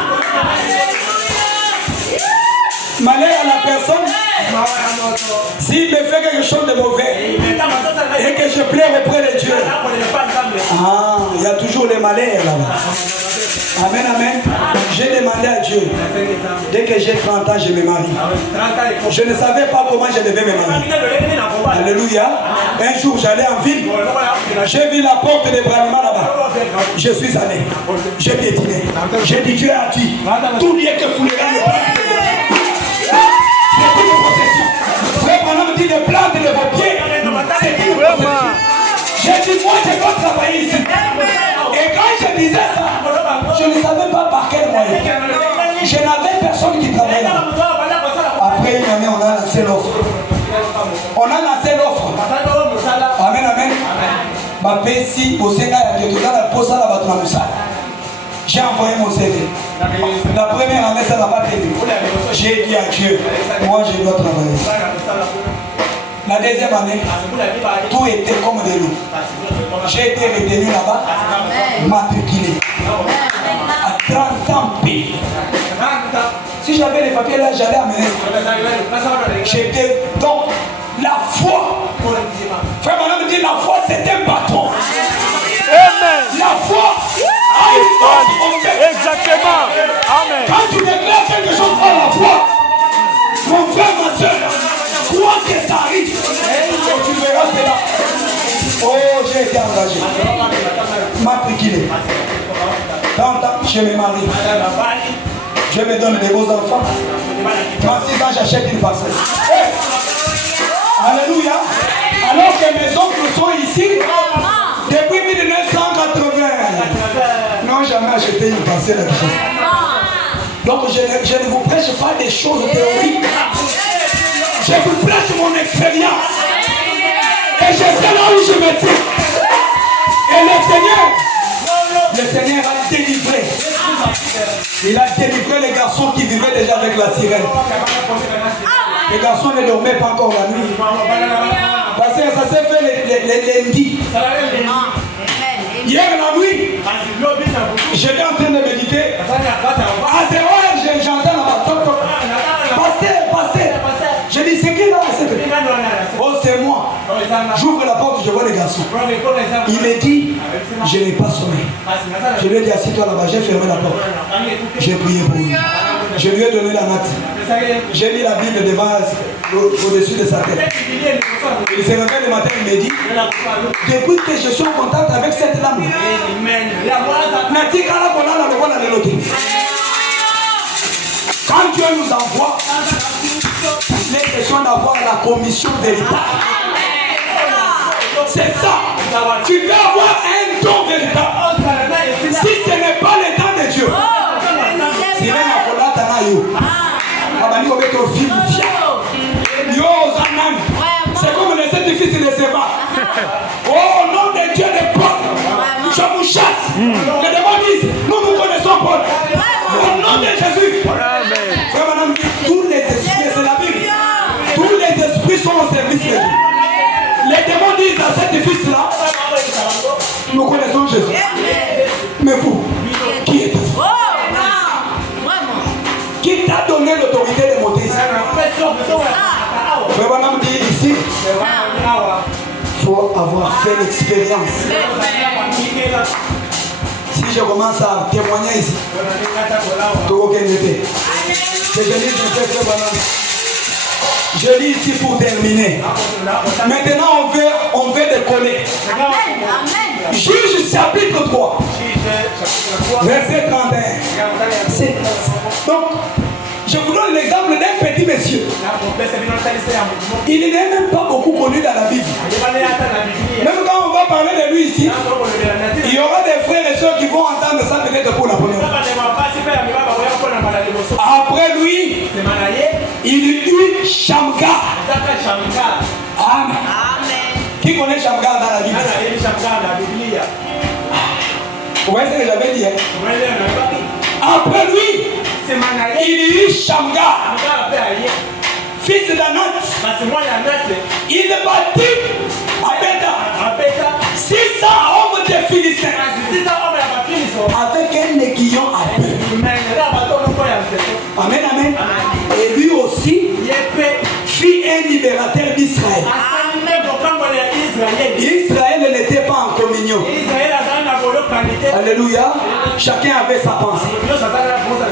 Malheur à la personne s'il me fait quelque chose de mauvais et que je pleure auprès de Dieu. Il y a toujours les malheurs là-bas. Amen, amen. J'ai demandé à Dieu, dès que j'ai 30 ans, je me marie. Je ne savais pas comment je devais me marier. Alléluia. Un jour, j'allais en ville. J'ai vu la porte de Brahma là-bas. Je suis allé. J'ai piétiné. J'ai dit, Dieu a dit, tout lieu que vous c'est une possession. Frère Branham dit de planter de vos pieds. C'est une possession. J'ai dit, moi je dois travailler ici. Et quand je disais ça, je ne savais pas par quel moyen. Je n'avais personne qui travaillait là. Après une année, on a lancé l'offre. Bapesi, Bosenga, j'ai envoyé mon CV. La première année, ça n'a pas été. J'ai dit à Dieu, moi je dois travailler. La deuxième année, tout était comme de l'eau. J'ai été retenu là-bas, matriculé. À 30 ans payé. Si j'avais les papiers là, j'allais amener. J'étais donc la foi. Frère Madame dit la foi c'est un bâton. Amen. La foi a une force. Exactement. Amen. Quand tu déclares quelque chose par la foi, mon frère, ma soeur, crois que ça arrive. Et tu verras cela. Oh, j'ai été engagé. Matriculé. 30 ans, je me marie. Je me donne des beaux enfants. 36 ans, j'achète une parcelle. Hey! Alléluia. Alors que mes oncles sont ici, depuis 1980. Non, jamais acheté une parcelle à quelque chose. Donc, je ne vous prêche pas des choses théoriques. Je vous prêche mon expérience. Et je sais là où je me tiens. Et le Seigneur a délivré. Il a délivré les garçons qui vivaient déjà avec la sirène. Les garçons ne dormaient pas encore la nuit. Parce que ça s'est fait les lundis. Hier la nuit, j'étais en train de méditer. À 0 heure, j'entends là-bas. Pasteur. Je dis, c'est qui là? Oh, c'est moi. J'ouvre la porte, je vois les garçons. Il me dit, je n'ai pas sonné. Je lui ai dit, assis-toi là-bas, j'ai fermé la porte. J'ai prié pour lui. Je lui ai donné la natte. J'ai mis la Bible devant, au-dessus de sa tête. Il se réveille le matin, il me dit, depuis que je suis en contact avec cette lame, quand Dieu nous envoie, il est question d'avoir la commission véritable. C'est ça. Tu peux avoir un don véritable. Si ce n'est pas le temps de Dieu, c'est comme le sacrifice de Séba. Oh, au nom de Dieu de Paul, je vous chasse. Les démons disent, nous connaissons Paul. Au nom de Jésus. Frère, madame, tous les esprits, c'est la Bible. Tous les esprits sont au service de Dieu. Les démons disent à cet fils-là, nous connaissons Jésus. Mais vous, qui êtes-vous? Qui t'a donné l'autorité de monter ici? Frère Branham dit ici, il faut avoir fait l'expérience. Si je commence à témoigner ici, tout je lis ici pour terminer. Maintenant, on veut décoller. Juge chapitre 3, verset 31. Donc, je vous donne l'exemple d'un petit monsieur. Il n'est même pas beaucoup connu dans la Bible. Même quand on va parler de lui ici, il y aura des frères et sœurs qui vont entendre ça peut-être pour la première fois. Après lui, il y eut Shamgar. Amen. Qui connaît Shamgar dans la Bible? Vous voyez ce que j'avais dit? Après lui, il y eut Shamgar, fils d'Anat. Il bâtit à Béta 600 hommes de Philistins avec un aiguillon à peu. Amen, amen. Et lui aussi fit un libérateur d'Israël. Israël n'était pas en communion. Alléluia. Chacun avait sa pensée.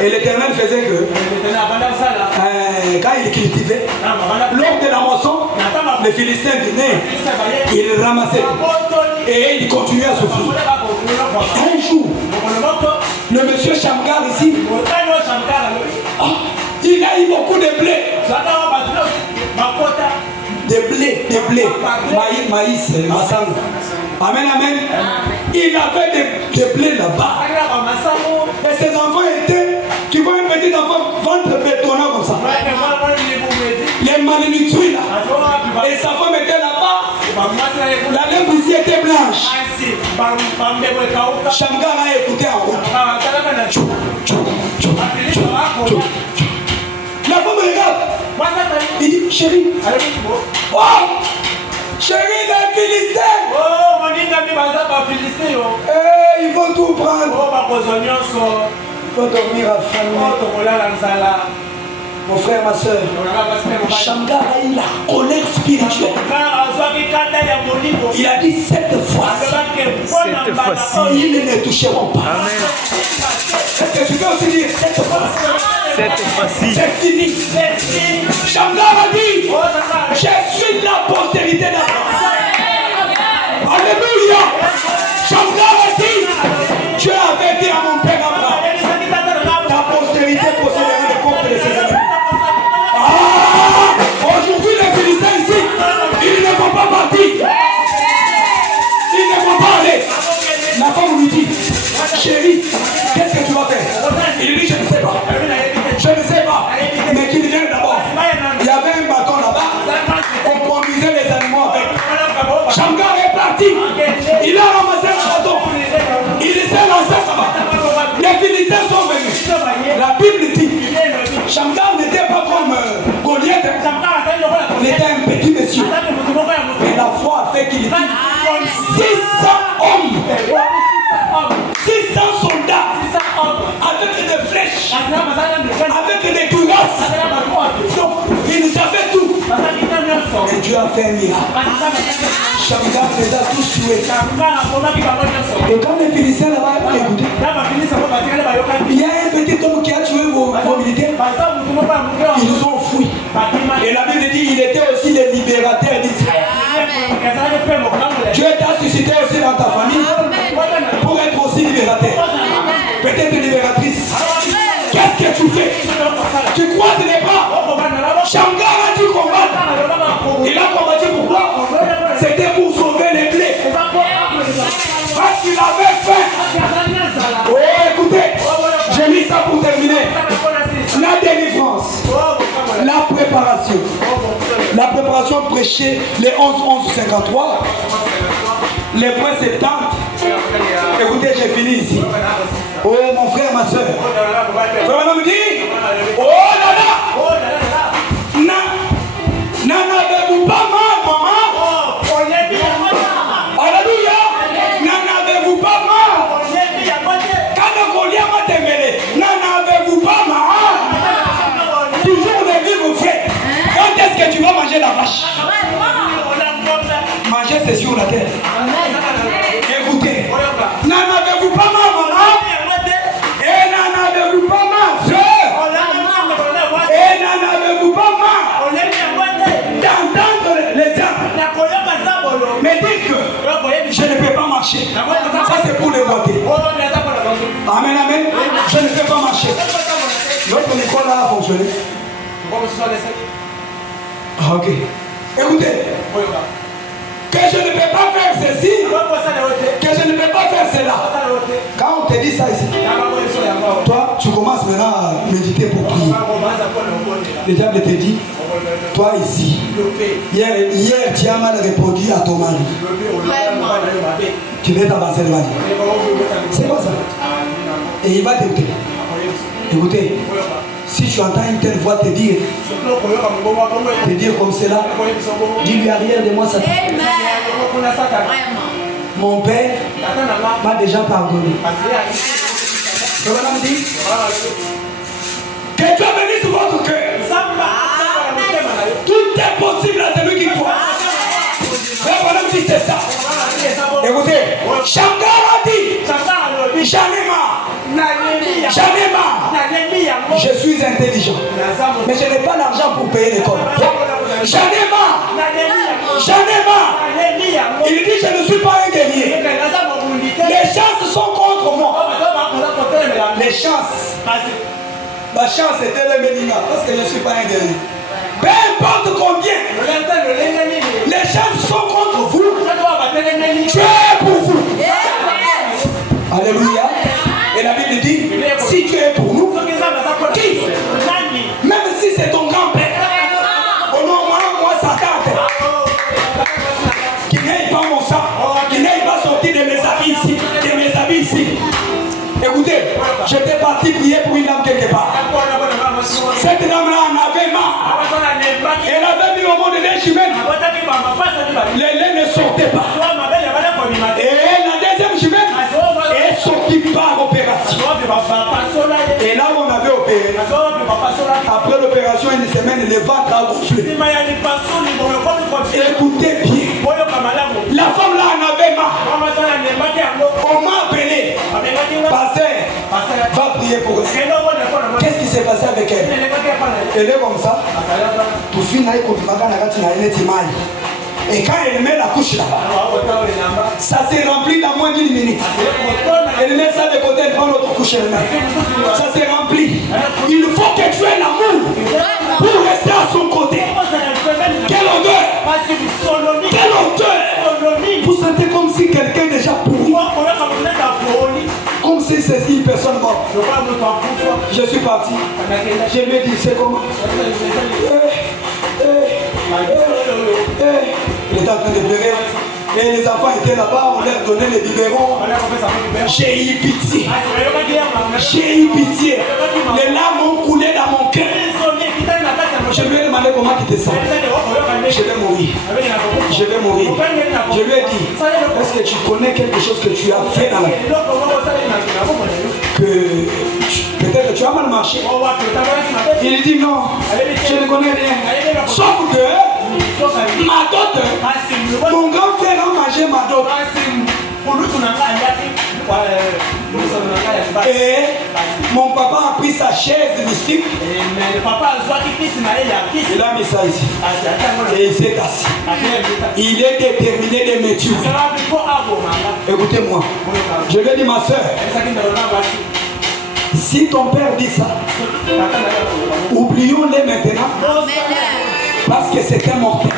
Et l'Éternel faisait que quand il cultivait, lors de la moisson, les Philistins venaient, ils ramassaient et ils continuaient à souffrir. Un jour, le monsieur Shamgar ici, il a eu beaucoup de blé. Des blés, maïs, massang. Amen, amen. Il avait des blés là-bas. Et ses enfants étaient, tu vois un petit enfant, ventre bétonnant comme ça. Les malnutris là. Et sa femme était là-bas. La lèvre ici était blanche. dimanche. Shamgar a écouté en route. La femme me regarde. Il dit, chérie. Oh, chérie, les Philistins. Ils vont tout prendre. Il faut dormir à famille. Mon frère, ma soeur, Shamgar a eu la colère spirituelle. Il a dit cette fois-ci, ils ne les toucheront pas. Est-ce que tu peux aussi dire cette fois-ci, c'est fini. Shamgar a dit, je suis la postérité d'Abraham. Alléluia. Shamgar a dit, Dieu avait dit à mon père Abraham, ta postérité possédera les portes de ses ennemis. Aujourd'hui, les Philistins ici, ils ne vont pas partir. Ils ne vont pas aller. La femme lui dit, chérie, qu'est-ce que tu vas faire? Il lui dit, je ne sais pas. Je ne sais pas. Mais qu'il vienne d'abord. Il y avait un bâton là-bas. On conduisait les animaux avec. Shamgar est parti. Il a ramassé le bâton. Il s'est lancé là-bas. Les Philistins sont venus. La Bible dit, Shamgar n'était pas comme Goliath. Il était un petit monsieur. Mais la foi a fait qu'il était 600 hommes. 600 soldats. Avec des flèches. Avec des cuirasses. Donc, ils avaient tout. Et Dieu a fait un miracle. Shamgar les a tous tués. Et quand les Philistins là-bas écouté, il y a un petit homme qui a tué vos militaires. Ils ont fui. Et la Bible dit qu'il était aussi le libérateur d'Israël. Dieu t'a suscité aussi dans ta famille pour être aussi libérateur. Peut-être libératrice. Qu'est-ce que tu fais? Tu crois que ce n'est pas? Shamgar a dû combattre. Il a combattu pourquoi? C'était pour sauver les blés. Parce qu'il avait faim. Oh, écoutez, j'ai mis ça pour terminer. La délivrance, la préparation. La préparation prêchée les 11-11-53. Les points 70. Écoutez, j'ai fini ici. Oh, mon frère, ma soeur. Frère, me dit, oh là là. N'en avez-vous pas marre, maman? Alléluia. N'en avez-vous pas marre? Quand le Goliath m'a témélé, n'en avez-vous pas marre? Toujours le vivre frais. Quand est-ce que tu vas manger la vache? Manger, c'est sur la terre. Écoutez, n'en avez-vous pas marre, maman? Et n'en avez-vous pas marre, soeur? Et n'en avez-vous pas marre d'entendre les gens me dire que je ne peux pas marcher? Ça, c'est pour les boiter. Amen, amen. Je ne peux pas marcher. Votre école a fonctionné. Ok. Écoutez. Que je ne peux pas faire ceci, que je ne peux pas faire cela. Quand on te dit ça ici, toi, tu commences maintenant à méditer pour prier. Le diable te dit, toi ici, hier tu as mal répondu à ton mari. Tu veux t'avancer le mari. C'est quoi ça? Et il va t'écouter. Écoutez. Si tu entends une telle voix te dire comme cela, dis-lui arrière de moi Satan. Mon père m'a déjà pardonné. Le bonhomme dit que Dieu bénisse votre cœur. Tout est possible à celui qui croit. Le bonhomme dit c'est ça. Écoutez, Shamgar a dit j'en ai marre. J'en ai marre. Je suis intelligent, mais je n'ai pas l'argent pour payer l'école. J'en ai marre. J'en ai marre. Il dit je ne suis pas un guerrier. Les chances sont contre moi. Les chances. La chance était le Ménina parce que je ne suis pas un guerrier. Peu importe combien, les chances sont contre vous. Dieu est pour vous. Alléluia. Et la Bible dit, si Dieu est pour nous, qui? Même si c'est ton grand-père, au nom moi Satan, qui n'aille pas mon sang, qui n'aille pas son ici. Écoutez, j'étais parti prier pour une dame quelque part. Cette dame-là en avait marre. Elle avait mis au monde de lait humaine. Les laits ne sortaient pas. Et la deuxième humaine est sortie par opération. Et là où on avait opéré, après l'opération, une semaine, le ventre a gonflé. Écoutez bien. La femme là en avait marre. On m'a appelé. Pasteur, va prier pour elle. Qu'est-ce qui s'est passé avec elle? Elle est comme ça. Tout finit avec et quand elle met la couche là, ça s'est rempli dans moins d'une minute. Elle met ça de côté, elle prend l'autre couche elle-même. Ça s'est rempli. Il faut que tu aies l'amour pour rester à son côté. Quelle odeur! Quelle odeur! Vous sentez comme si quelqu'un déjà pourri. Comme si c'est une personne morte. Je suis parti. Je lui ai dit, c'est comment? Il était en train de pleurer. Et les enfants étaient là-bas, on leur donnait les biberons. J'ai eu pitié. J'ai eu pitié. Les larmes ont coulé dans mon cœur. Je lui ai demandé comment tu te sens. Je vais mourir. Je vais mourir. Je lui ai dit, est-ce que tu connais quelque chose que tu as fait dans la vie? Que peut-être que tu as mal marché. Il dit non, je ne connais rien. Sauf que ma dot, mon grand frère a mangé ma dot. Et mon papa a pris sa chaise mystique. Il a mis ça ici. Et il s'est assis. Il est déterminé de me tuer. Écoutez-moi. Je lui ai dit, ma soeur, si ton père dit ça, oublions-les maintenant. Parce que c'est un mortel.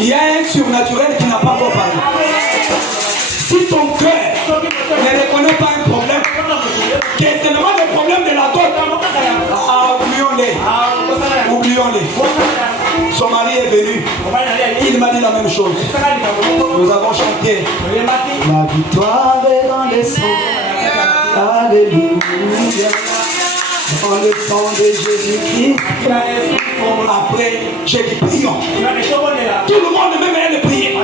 Il y a un surnaturel qui n'a pas encore parlé. Si ton cœur ne reconnaît pas un problème, que c'est vraiment le problème de la dot, oublions-les. Oublions-les. Son mari est venu. Il m'a dit la même chose. Nous avons chanté. La victoire est dans les sangs. Alléluia. Dans le sang de Jésus-Christ. Après, j'ai dit prions. Tout le monde même elle priait.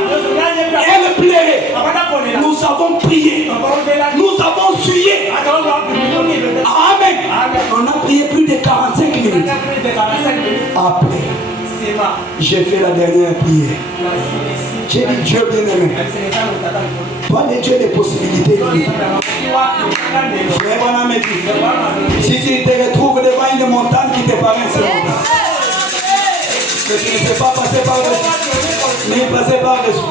Elle plairait. Nous avons prié. Nous avons sué. Amen. On a prié plus de 45 minutes. Après, j'ai fait la dernière prière. J'ai dit Dieu bien-aimé. Toi, les dieux des possibilités. Frère Bana me dit, si tu te retrouves devant une montagne qui te paraît insurmontable, que tu ne sais pas passer par-dessus, ni passer par-dessus,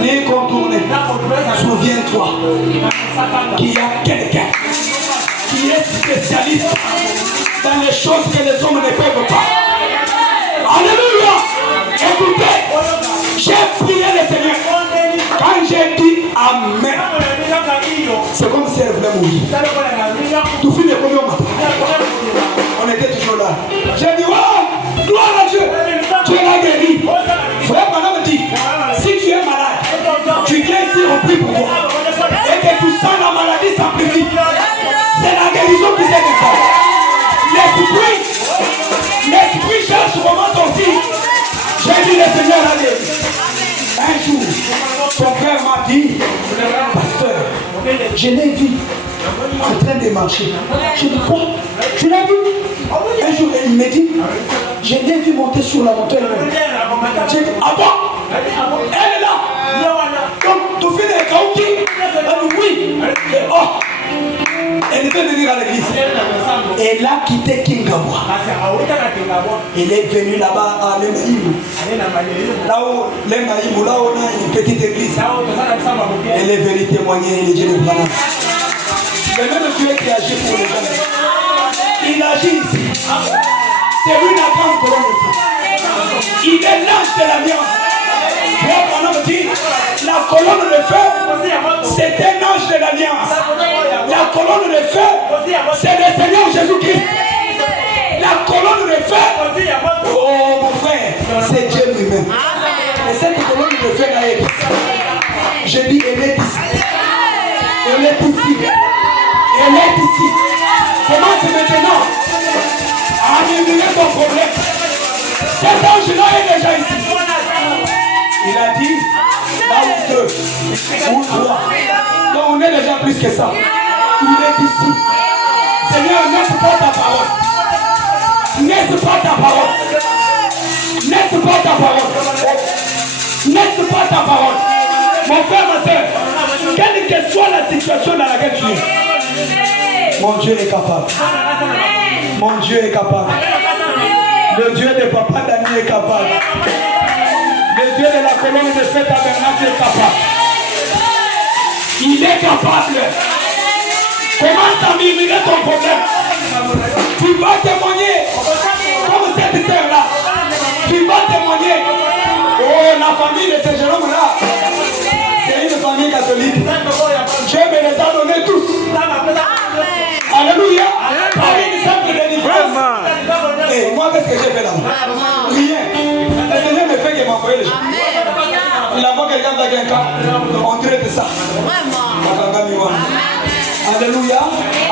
ni contourner, souviens-toi qu'il y a quelqu'un qui est spécialiste dans les choses que les hommes ne peuvent pas. Alléluia! Écoutez, j'ai prié le Seigneur. Quand j'ai dit Amen, c'est comme si elle voulait mourir. Tout finit comme au matin. On était toujours là. J'ai dit, oh, gloire à Dieu. Dieu l'a guéri. Frère Bana me dit, si tu es malade, tu viens ici, on prie pour toi. Et que tu sens la maladie s'amplifie. C'est la guérison qui s'est faite. L'esprit cherche comment sortir. J'ai dit, le Seigneur a guéri. Un jour, son frère m'a dit, pasteur, je l'ai vu en train de marcher. Je dis quoi? Tu l'as vu? Un jour, il me dit, je l'ai vu monter sur la montagne. J'ai dit, ah bon? Elle est là. Donc, tu fais des kaouki? Elle dit oui. Et oh, elle devait venir à l'église. Elle a quitté Kingabwa. Elle est venue là-bas à Lemaïmou. Là où Lemaïmou, là où on a une petite église. Elle est venue témoigner les dieux de Bana. C'est même Dieu qui agit pour les gens. Il agit ici. C'est lui la grande colonne de feu. Il est l'ange de l'alliance. La colonne de feu, c'est un ange de l'alliance. La colonne de feu, c'est le Seigneur Jésus-Christ. La colonne de feu, oh mon frère, c'est Dieu lui-même. Et cette colonne de feu là est Je dis, elle est ici. Elle est ici. Elle est ici. Commence maintenant à éliminer ton problème. Cet ange-là est déjà ici. Il a dit, là où deux, ou trois. Donc on est déjà plus que ça. Il est ici. Seigneur, n'est-ce pas ta parole? N'est-ce pas ta parole? N'est-ce pas ta parole? N'est-ce pas ta parole? Mon frère, ma soeur, quelle que soit la situation dans laquelle tu es, mon Dieu est capable. Mon Dieu est capable. Le Dieu de Papa Dani est capable. Le Dieu de la colonne de cet tabernacle est capable. Il est capable. Commence à murmurer ton problème. Tu vas témoigner comme cette sœur-là. Tu vas témoigner. Oh, la famille de ce Jérôme-là, c'est une famille catholique. Dieu me les a donnés tous. Alléluia. Par une simple délivrance. Et moi, qu'est-ce que j'ai fait là-bas? Rien. Le Seigneur me fait qu'il m'a envoyé les gens. Il envoie quelqu'un dans un cas. On traite ça. Alléluia.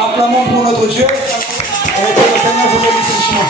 Acclamons pour notre Dieu. Et que le Seigneur vous bénisse richement.